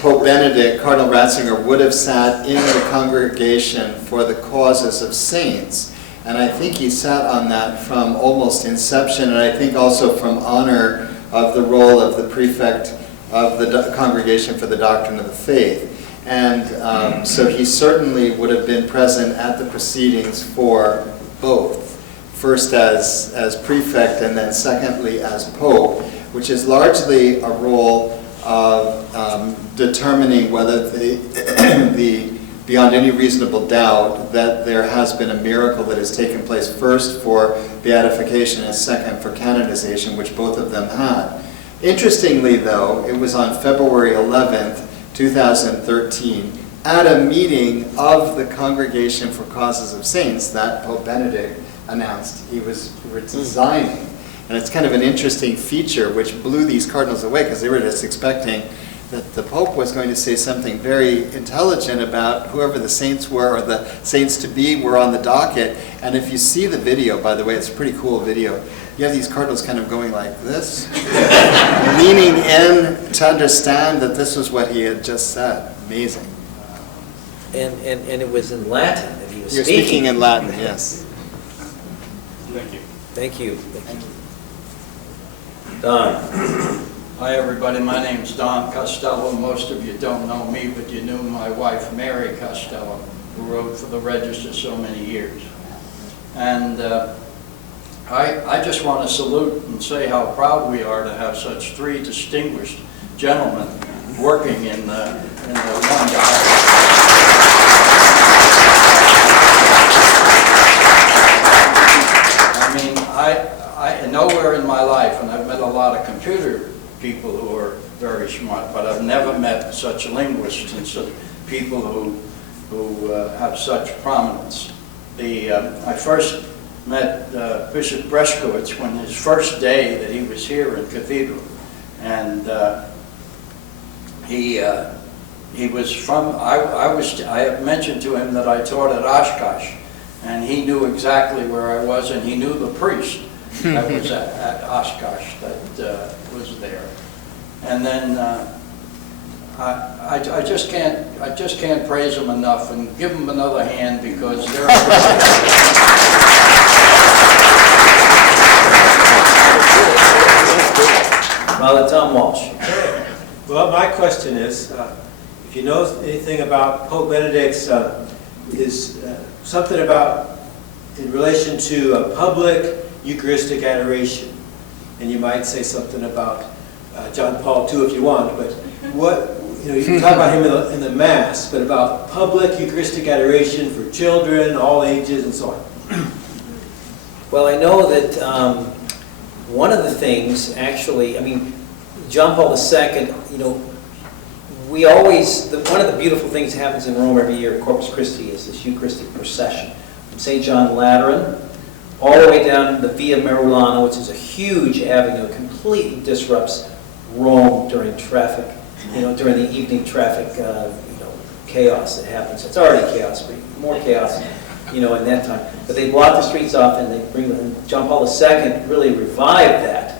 Pope Benedict, Cardinal Ratzinger, would have sat in the congregation for the causes of saints. And I think he sat on that from almost inception, and I think also from honor of the role of the prefect of the congregation for the doctrine of the faith. And so he certainly would have been present at the proceedings for both. First as prefect, and then secondly as pope, which is largely a role of determining whether beyond any reasonable doubt, that there has been a miracle that has taken place, first for beatification and second for canonization, which both of them had. Interestingly, though, it was on February 11th, 2013, at a meeting of the Congregation for Causes of Saints that Pope Benedict announced he was resigning. And it's kind of an interesting feature which blew these cardinals away, because they were just expecting that the Pope was going to say something very intelligent about whoever the saints were, or the saints to be were on the docket. And if you see the video, by the way, it's a pretty cool video. You have these cardinals kind of going like this, leaning in to understand that this was what he had just said. Amazing. And it was in Latin that he was You're speaking. speaking in Latin, yes. Thank you. Thank you. Thank you. Don. Hi, everybody. My name's Don Costello. Most of you don't know me, but you knew my wife, Mary Costello, who wrote for the Register so many years. And I just want to salute and say how proud we are to have such three distinguished gentlemen working in the one diocese. I mean, I nowhere in my life, and I've met a lot of computer people who are very smart, but I've never met such linguists and such people who have such prominence. I first met Bishop Bruskowitz when his first day that he was here in Cathedral, and he was from. I have mentioned to him that I taught at Oshkosh, and he knew exactly where I was, and he knew the priest that was at Oshkosh that was there. And then I just can't praise them enough, and give them another hand, because they're. Father Tom Walsh. Well, my question is, if you know anything about Pope Benedict's, is something about in relation to a public Eucharistic adoration, and you might say something about John Paul II if you want, but what, you can talk about him in the Mass, but about public Eucharistic adoration for children, all ages, and so on. Well, I know that one of the things, actually, I mean, John Paul II, we always, one of the beautiful things that happens in Rome every year, Corpus Christi, is this Eucharistic procession from St. John Lateran all the way down the Via Merulana, which is a huge avenue, completely disrupts Rome during traffic, during the evening traffic, chaos that happens. It's already chaos, but more chaos, in that time. But they block the streets off, and they bring John Paul II really revived that,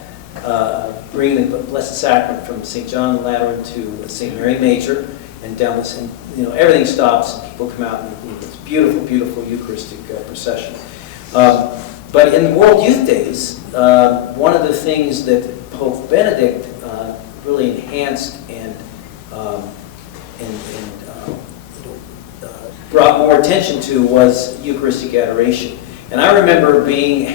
bringing the Blessed Sacrament from St. John Lateran to St. Mary Major, and down this, and everything stops, and people come out, and it's beautiful, beautiful Eucharistic procession. But in World Youth Days, one of the things that Pope Benedict really enhanced and brought more attention to was Eucharistic adoration. And I remember being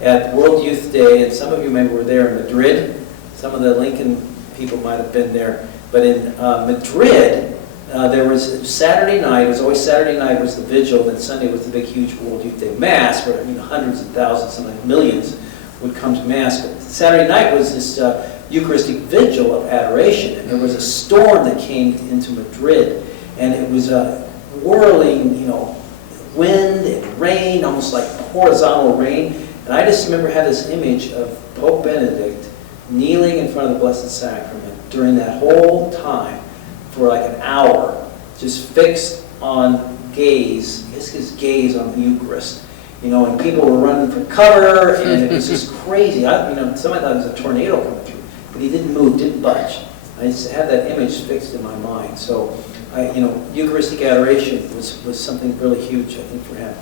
at World Youth Day, and some of you maybe were there in Madrid. Some of the Lincoln people might have been there. But in Madrid, there was Saturday night, it was always Saturday night was the vigil, and then Sunday was the big, huge World Youth Day Mass, where hundreds of thousands, sometimes millions, would come to Mass. But Saturday night was this Eucharistic vigil of adoration, and there was a storm that came into Madrid, and it was a whirling, wind and rain, almost like horizontal rain. And I just remember having this image of Pope Benedict kneeling in front of the Blessed Sacrament during that whole time for like an hour, just fixed on his gaze on the Eucharist. And people were running for cover, and it was just crazy. Somebody thought it was a tornado coming through, but he didn't move, didn't budge. I just had that image fixed in my mind. So, Eucharistic adoration was something really huge, I think, for him.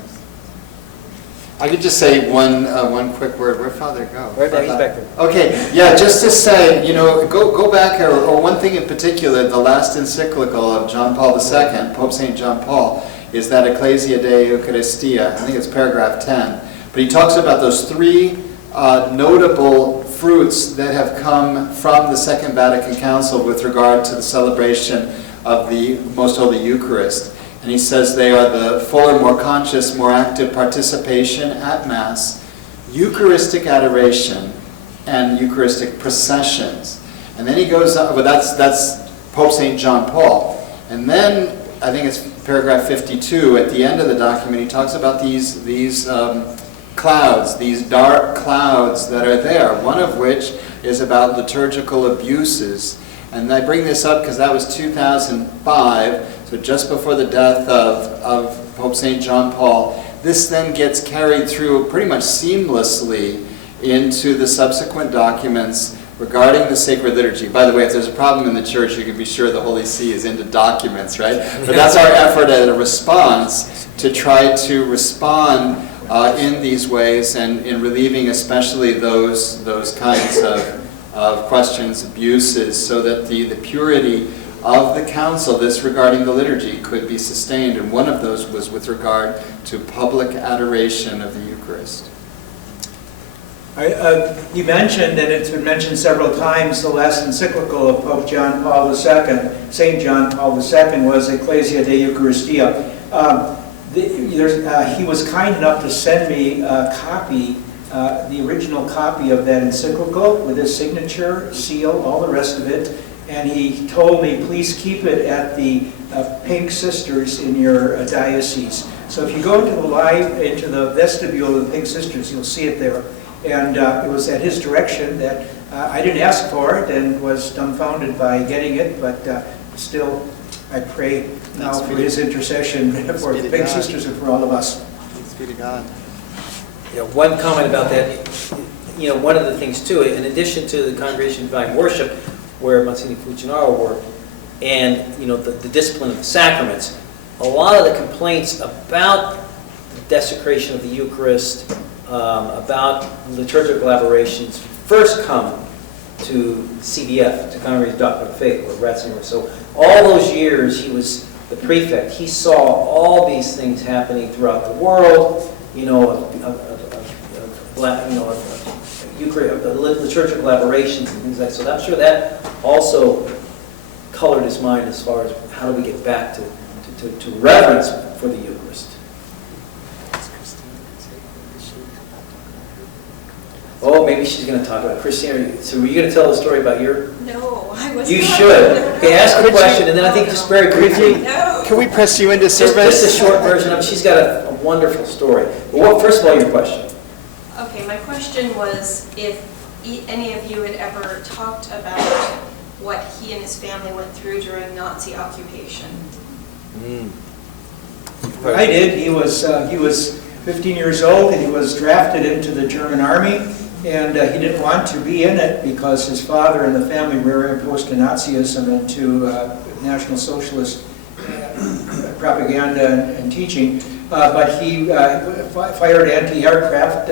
I could just say one quick word. Where'd Father go? Right back, he's back there. Okay, yeah, just to say, go back here, or one thing in particular, the last encyclical of John Paul II, Pope St. John Paul, is that Ecclesia Dei Eucharistia. I think it's paragraph 10. But he talks about those three notable fruits that have come from the Second Vatican Council with regard to the celebration of the Most Holy Eucharist. And he says they are the fuller, more conscious, more active participation at Mass, Eucharistic adoration, and Eucharistic processions. And then he goes on, that's Pope St. John Paul. And then, I think it's paragraph 52, at the end of the document, he talks about these clouds, these dark clouds that are there, one of which is about liturgical abuses. And I bring this up because that was 2005, so just before the death of Pope St. John Paul. This then gets carried through pretty much seamlessly into the subsequent documents regarding the sacred liturgy. By the way, if there's a problem in the church, you can be sure the Holy See is into documents, right? But that's our effort at a response to try to respond in these ways, and in relieving especially those kinds of questions, abuses, so that the purity of the council, this regarding the liturgy, could be sustained. And one of those was with regard to public adoration of the Eucharist. You mentioned, and it's been mentioned several times, the last encyclical of Pope John Paul II, St. John Paul II, was Ecclesia de Eucharistia. He was kind enough to send me a copy, the original copy of that encyclical with his signature, seal, all the rest of it, and he told me, please keep it at the Pink Sisters in your diocese. So if you go into the vestibule of the Pink Sisters, you'll see it there. And it was at his direction that I didn't ask for it and was dumbfounded by getting it, but still I pray now for his intercession for the Pink Sisters and for all of us. Thanks be to God. Yeah, one comment about that, one of the things too, in addition to the Congregation of Divine Worship, where Monsignor Fucinaro worked, and the discipline of the sacraments, a lot of the complaints about the desecration of the Eucharist, about liturgical aberrations, first come to CDF, to Congregation Doctrine of Faith, or Ratzinger. So all those years he was the prefect, he saw all these things happening throughout the world, liturgical aberrations and things like that. So I'm sure that also colored his mind as far as how do we get back to reverence for the Eucharist. Oh, maybe she's going to talk about Christianity. So were you going to tell the story about your... No, I was You not. should. Okay, ask the question, and then I think just very briefly... No. Can we press you into Just service? a short version of it. She's got a wonderful story. But first of all, your question. Okay, my question was if any of you had ever talked about what he and his family went through during Nazi occupation. I did. He was 15 years old, and he was drafted into the German army, and he didn't want to be in it because his father and the family were opposed to Nazism and to National Socialist propaganda and teaching. But he fired anti-aircraft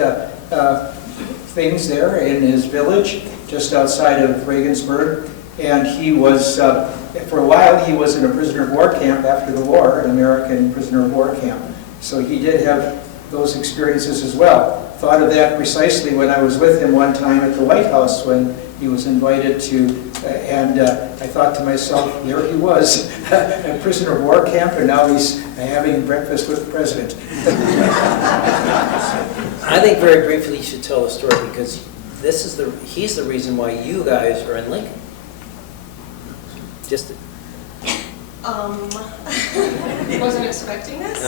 things there in his village, just outside of Regensburg, and he was, for a while, he was in a prisoner of war camp after the war, an American prisoner of war camp. So he did have those experiences as well. Thought of that precisely when I was with him one time at the White House when he was invited to, and I thought to myself, there he was, a prisoner of war camp, and now he's having breakfast with the president. I think very briefly you should tell the story because he's the reason why you guys are in Lincoln. Just Wasn't expecting this.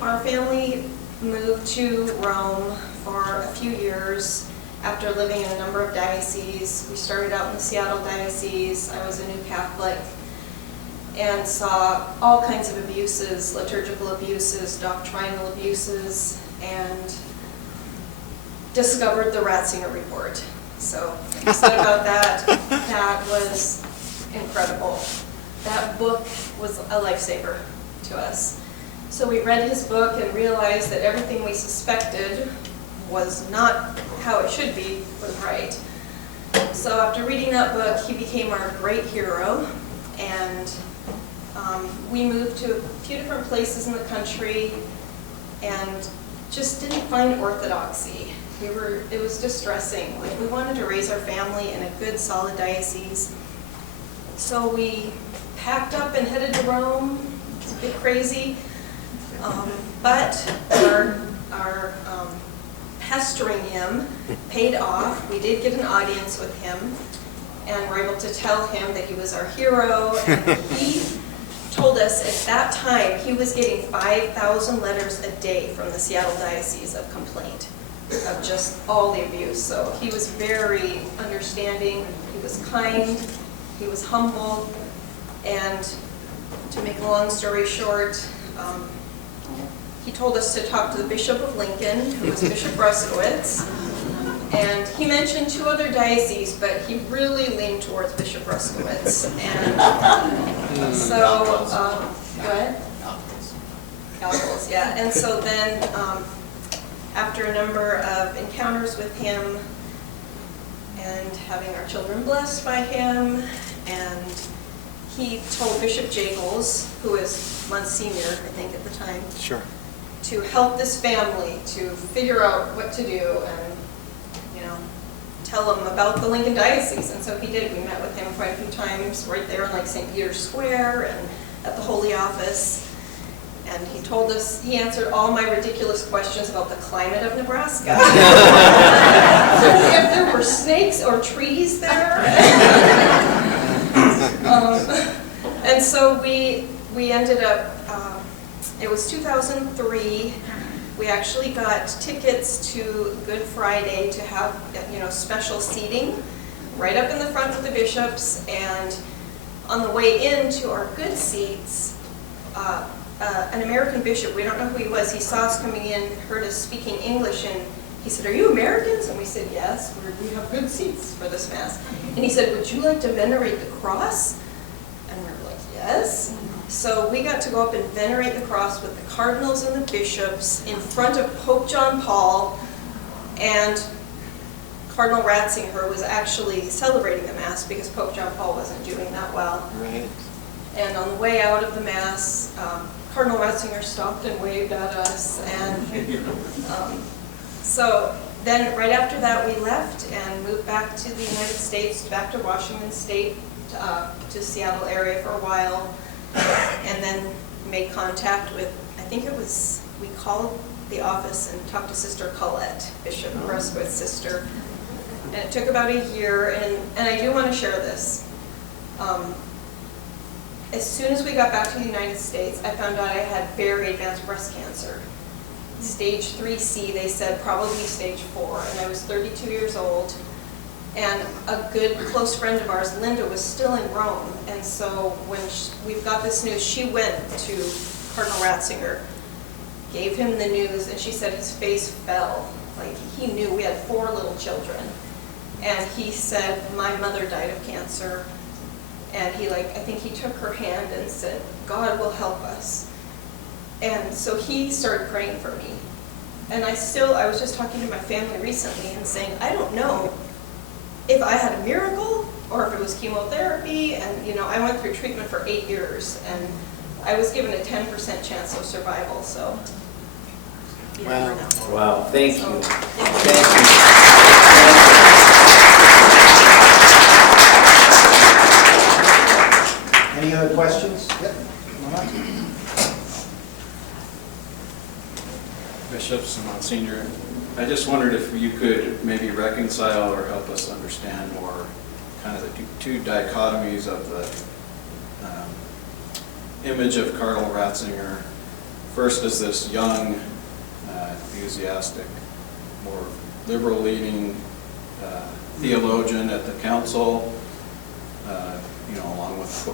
Our family moved to Rome for a few years after living in a number of dioceses. We started out in the Seattle Diocese. I was a new Catholic and saw all kinds of abuses, liturgical abuses, doctrinal abuses, and discovered the Ratzinger Report. So I said about that, that was incredible. That book was a lifesaver to us. So we read his book and realized that everything we suspected was not how it should be, was right. So after reading that book, he became our great hero, and we moved to a few different places in the country and just didn't find orthodoxy. It was distressing. Like, we wanted to raise our family in a good, solid diocese. So we packed up and headed to Rome. It's a bit crazy. But our pestering him paid off. We did get an audience with him and were able to tell him that he was our hero. And he told us at that time he was getting 5,000 letters a day from the Seattle Diocese of complaint. of just all the abuse. So he was very understanding, he was kind, he was humble, and to make a long story short, he told us to talk to the Bishop of Lincoln, who was Bishop Bruskowitz, and he mentioned 2 other dioceses, but he really leaned towards Bishop Bruskowitz. And so, what? Calculus, yeah. And so then, after a number of encounters with him and having our children blessed by him, and he told Bishop Jagels, who was Monsignor, I think at the time, Sure. to help this family to figure out what to do and, you know, tell them about the Lincoln Diocese. And so he did. We met with him quite a few times right there in like St. Peter's Square and at the Holy Office. And he told us, he answered all my ridiculous questions about the climate of Nebraska. If there were snakes or trees there. And so we ended up, it was 2003, we actually got tickets to Good Friday to have, you know, special seating right up in the front with the bishops. And on the way into our good seats, an American bishop, we don't know who he was, he saw us coming in, heard us speaking English, and he said, "Are you Americans?" And we said, "Yes, we have good seats for this Mass." And he said, "Would you like to venerate the cross?" And we're like, "Yes." So we got to go up and venerate the cross with the cardinals and the bishops in front of Pope John Paul, and Cardinal Ratzinger was actually celebrating the Mass because Pope John Paul wasn't doing that well. Right. And on the way out of the Mass, Cardinal Ratzinger stopped and waved at us. And so then right after that we left and moved back to the United States, back to Washington State, to Seattle area for a while, and then made contact with, I think it was, we called the office and talked to Sister Colette, Bishop Bruskwitz's sister. And it took about a year, and I do want to share this. As soon as we got back to the United States, I found out I had very advanced breast cancer. Stage 3C, they said, probably stage 4, and I was 32 years old. And a good close friend of ours, Linda, was still in Rome, and so when we got this news, she went to Cardinal Ratzinger, gave him the news, and she said his face fell. Like, he knew. We had 4 little children. And he said, "My mother died of cancer." And he, I think he took her hand and said, "God will help us." And so he started praying for me. And I was just talking to my family recently and saying, I don't know if I had a miracle or if it was chemotherapy. And, you know, I went through treatment for 8 years, and I was given a 10% chance of survival, so you never know. Wow, thank you. So, Thank you. Any other questions? Yep. Bishops and Monsignor, I just wondered if you could maybe reconcile or help us understand more kind of the two dichotomies of the image of Cardinal Ratzinger. First is this young, enthusiastic, more liberal-leaning theologian at the council, you know, along with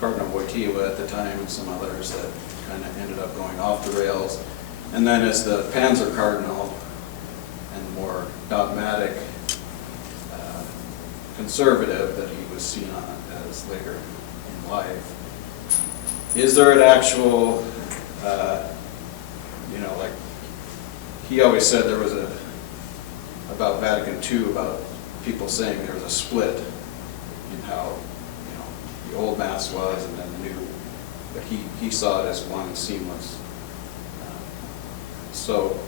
Cardinal Wojtyła at the time and some others that kind of ended up going off the rails. And then as the Panzer Cardinal and more dogmatic conservative that he was seen on as later in life. Is there an actual, you know, like he always said there was about Vatican II, about people saying there was a split in how, you know, the old Mass was and then the new, but he saw it as one seamless. So,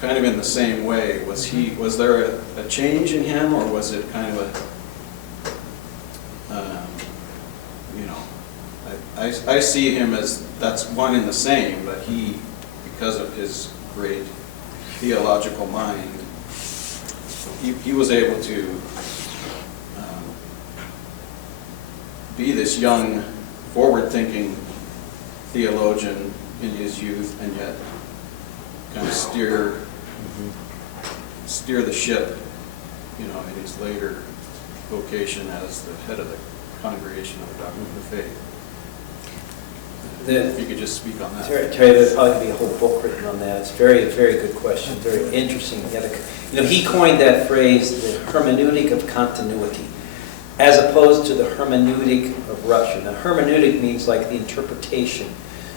kind of in the same way, was there a change in him, or was it kind of you know, I see him as that's one and the same, but he, because of his great theological mind, he was able to be this young, forward-thinking theologian in his youth, and yet kind of steer the ship, in his later vocation as the head of the Congregation of the Doctrine of the Faith. If you could just speak on that. Terry, there's probably be a whole book written on that. It's very, very good question, very interesting. He coined that phrase, the hermeneutic of continuity, as opposed to the hermeneutic of rupture. Now, hermeneutic means like the interpretation.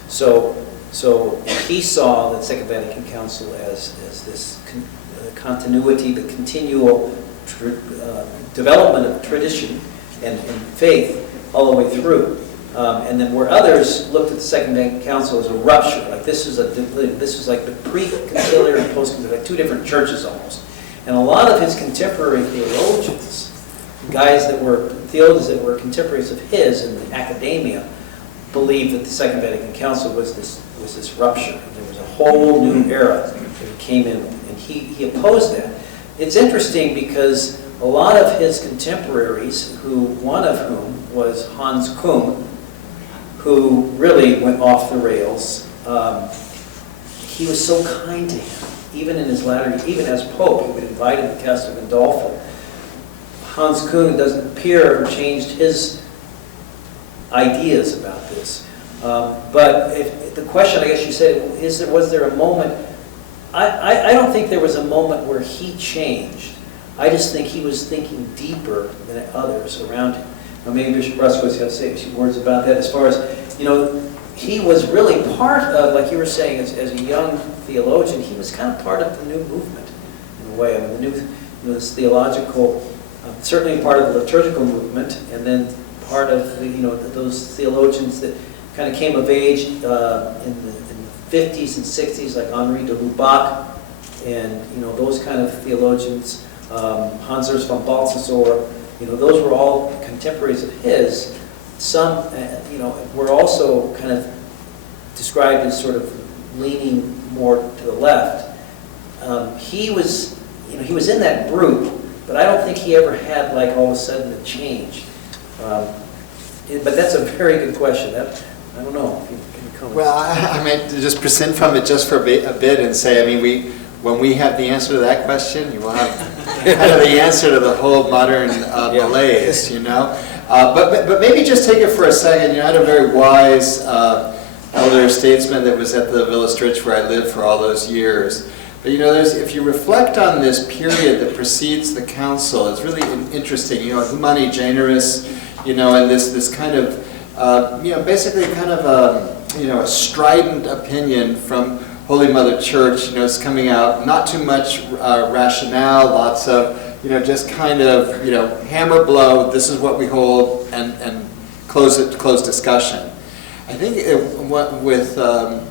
So he saw the Second Vatican Council as this continuity, the continual development of tradition and faith all the way through. And then where others looked at the Second Vatican Council as a rupture, like this is like the pre-conciliar and post-conciliar, like two different churches almost. And a lot of his contemporary theologians, theologians that were contemporaries of his in the academia, believed that the Second Vatican Council was this rupture. There was a whole new era that came in, and he opposed that. It's interesting because a lot of his contemporaries, one of whom was Hans Küng, who really went off the rails, he was so kind to him. Even in his latter, even as Pope, he would invite him to Castel Gandolfo. Hans Küng doesn't appear to have changed his ideas about this. But if the question, I guess you said, was there a moment? I don't think there was a moment where he changed. I just think he was thinking deeper than others around him. Now, maybe Bishop Bruskowitz has to say a few words about that. As far as, he was really part of, like you were saying, as a young theologian, he was kind of part of the new movement in a way. I mean, the new, this theological, certainly part of the liturgical movement, and then part of those theologians that kind of came of age in the 50s and 60s, like Henri de Lubac, and those kind of theologians, Hans Urs von Balthasar, those were all contemporaries of his. Some, were also kind of described as sort of leaning more to the left. He was in that group, but I don't think he ever had like all of a sudden a change. But that's a very good question. I don't know if you can comment. Well, I might just present from it just for a bit and say, when we have the answer to that question, you will have kind of the answer to the whole modern malaise, But maybe just take it for a second. I had a very wise elder statesman that was at the Villa Stritch where I lived for all those years. But if you reflect on this period that precedes the council, it's really interesting. Humani Generis, and this kind of, basically kind of a strident opinion from Holy Mother Church. It's coming out, not too much rationale, lots of, just kind of, hammer blow, this is what we hold, and close discussion. I think with a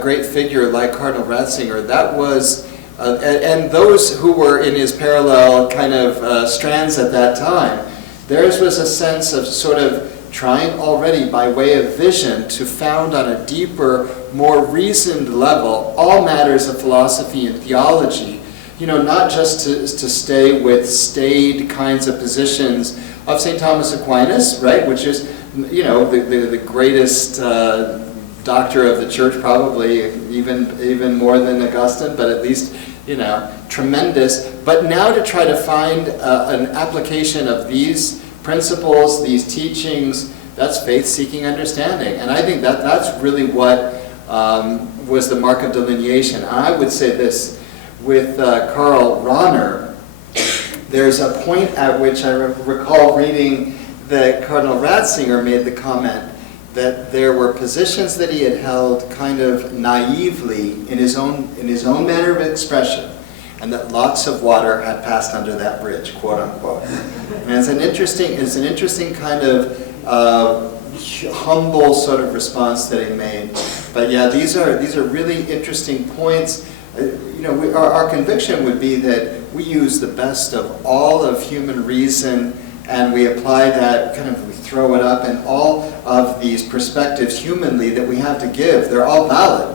great figure like Cardinal Ratzinger, that was, and those who were in his parallel kind of strands at that time, theirs was a sense of sort of trying already by way of vision to found on a deeper, more reasoned level all matters of philosophy and theology, not just to stay with staid kinds of positions of St. Thomas Aquinas, right, which is, the greatest doctor of the church, probably even more than Augustine, but at least, tremendous. But now to try to find an application of these principles, these teachings, that's faith-seeking understanding. And I think that's really what was the mark of delineation. I would say this, with Karl Rahner, there's a point at which I recall reading that Cardinal Ratzinger made the comment that there were positions that he had held kind of naively in his own manner of expression, and that lots of water had passed under that bridge, quote unquote. And it's an interesting kind of humble sort of response that he made. But yeah, these are really interesting points. Our conviction would be that we use the best of all of human reason, and we apply that, we throw it up, and all of these perspectives humanly that we have to give, they're all valid,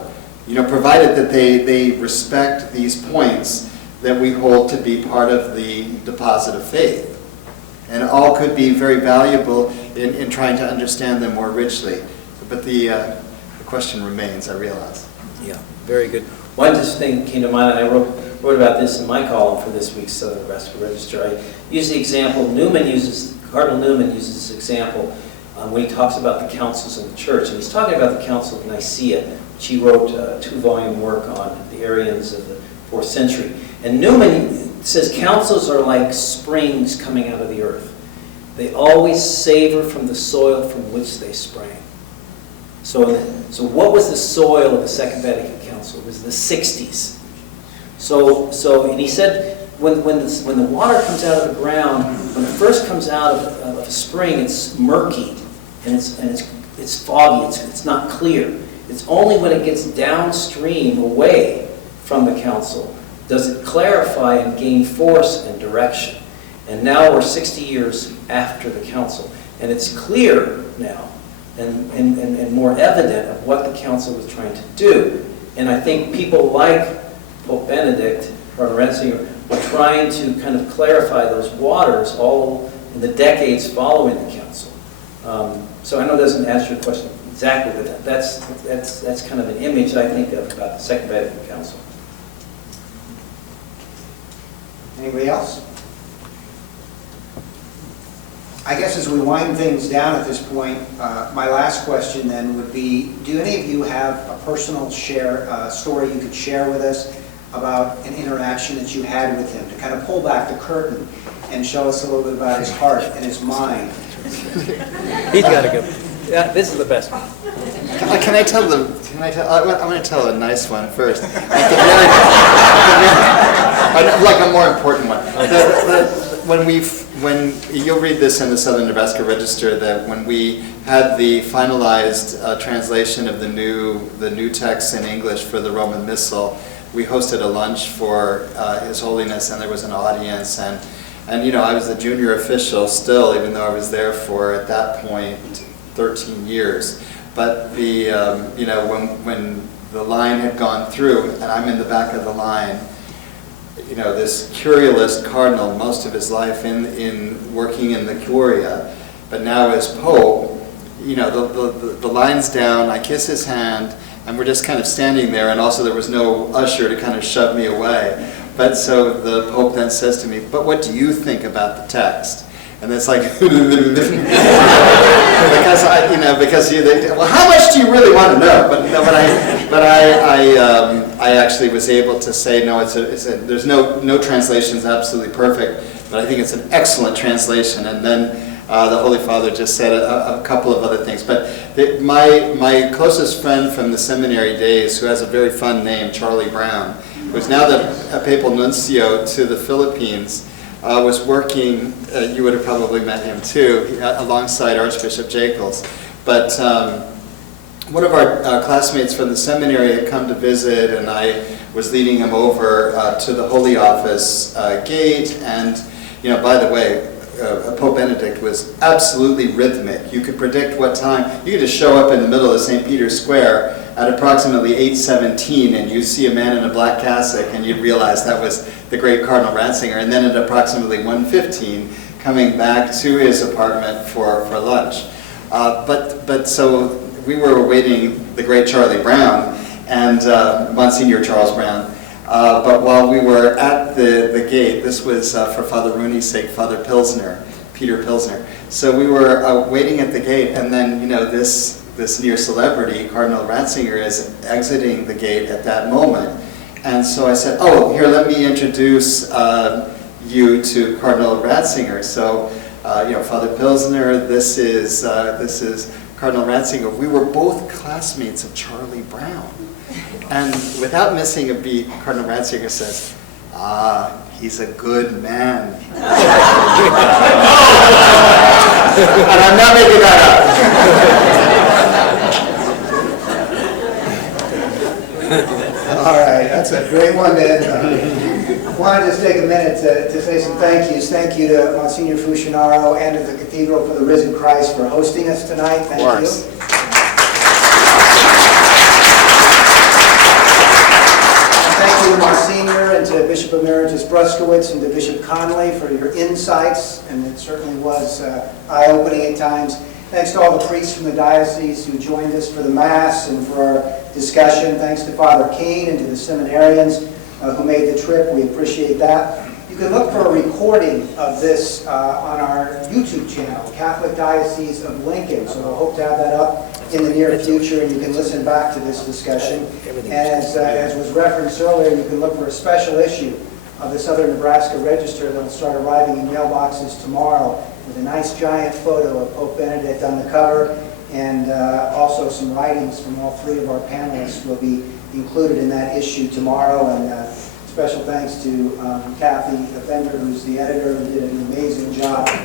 provided that they respect these points that we hold to be part of the deposit of faith. And all could be very valuable in trying to understand them more richly. But the question remains, I realize. Yeah. Very good. One just thing came to mind, and I wrote about this in my column for this week's Southern Nebraska Register. I use the example, Cardinal Newman uses this example when he talks about the councils in the church. And he's talking about the Council of Nicaea, which he wrote a 2-volume work on the Arians of the 4th century. And Newman says councils are like springs coming out of the earth. They always savor from the soil from which they sprang. So what was the soil of the Second Vatican Council? It was the 60s. And he said when the water comes out of the ground, when it first comes out of a spring, it's murky and it's foggy. It's not clear. It's only when it gets downstream, away from the council, does it clarify and gain force and direction. And now we're 60 years after the council, and it's clear now and more evident of what the council was trying to do. And I think people like Pope Benedict, Cardinal Ratzinger, were trying to kind of clarify those waters all in the decades following the council. So I know that doesn't answer your question exactly, but that's kind of an image I think of about the Second Vatican Council. Anybody else? I guess as we wind things down at this point, my last question then would be, do any of you have a personal story you could share with us about an interaction that you had with him, to kind of pull back the curtain and show us a little bit about his heart and his mind? He's got to go. Yeah, this is the best one. I'm going to tell a nice one first. Like a more important one. When you'll read this in the Southern Nebraska Register, that when we had the finalized translation of the new text in English for the Roman Missal, we hosted a lunch for His Holiness, and there was an audience, and I was the junior official still, even though I was there for, at that point, 13 years. But when the line had gone through, and I'm in the back of the line, this curulist cardinal most of his life in working in the Curia, but now as Pope, the line's down, I kiss his hand, and we're just kind of standing there, and also there was no usher to kind of shove me away. But so the Pope then says to me, "But what do you think about the text?" And it's like, well, how much do you really want to know? But I actually was able to say, no, there's no translation's absolutely perfect, but I think it's an excellent translation. And then the Holy Father just said a couple of other things. But my closest friend from the seminary days, who has a very fun name, Charlie Brown, who's now the papal nuncio to the Philippines, was working, you would have probably met him too, alongside Archbishop Jacobs. But one of our classmates from the seminary had come to visit, and I was leading him over to the Holy Office gate. And, by the way, Pope Benedict was absolutely rhythmic. You could predict what time. You could just show up in the middle of St. Peter's Square at approximately 8:17, and you'd see a man in a black cassock, and you'd realize that was the great Cardinal Ratzinger. And then at approximately 1:15, coming back to his apartment for lunch. But so we were awaiting the great Charlie Brown and Monsignor Charles Brown. But while we were at the gate, this was for Father Rooney's sake, Father Pilsner, Peter Pilsner. So we were waiting at the gate, and then this near celebrity, Cardinal Ratzinger, is exiting the gate at that moment. And so I said, "Oh, here, let me introduce you to Cardinal Ratzinger." So, Father Pilsner, this is Cardinal Ratzinger. We were both classmates of Charlie Brown. And without missing a beat, Cardinal Ratzinger says, "He's a good man." And I'm not making that up. All right, that's a great one to end on. I want to just take a minute to say some thank yous. Thank you to Monsignor Fucinaro and to the Cathedral for the Risen Christ for hosting us tonight. Thank you. Thank you to Monsignor and to Bishop Emeritus Bruskewitz and to Bishop Conley for your insights, and it certainly was eye-opening at times. Thanks to all the priests from the diocese who joined us for the Mass and for our discussion. Thanks to Father Kane and to the seminarians who made the trip. We appreciate that. You can look for a recording of this on our YouTube channel, Catholic Diocese of Lincoln. So we'll hope to have that up in the near future, and you can listen back to this discussion. And as was referenced earlier, you can look for a special issue of the Southern Nebraska Register that will start arriving in mailboxes tomorrow with a nice giant photo of Pope Benedict on the cover, and also some writings from all three of our panelists will be included in that issue tomorrow. And special thanks to Kathy Offender, who's the editor, who did an amazing job. So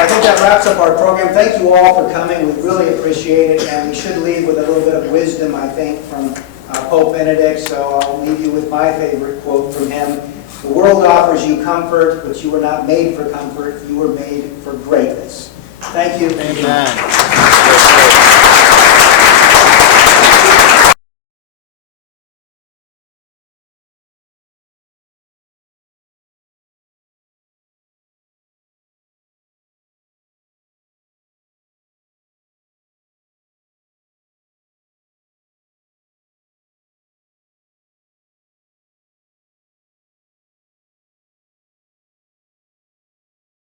I think that wraps up our program. Thank you all for coming. We really appreciate it, and we should leave with a little bit of wisdom, I think, from Pope Benedict. So I'll leave you with my favorite quote from him. The world offers you comfort, but you were not made for comfort. You were made for greatness. Thank you. Amen.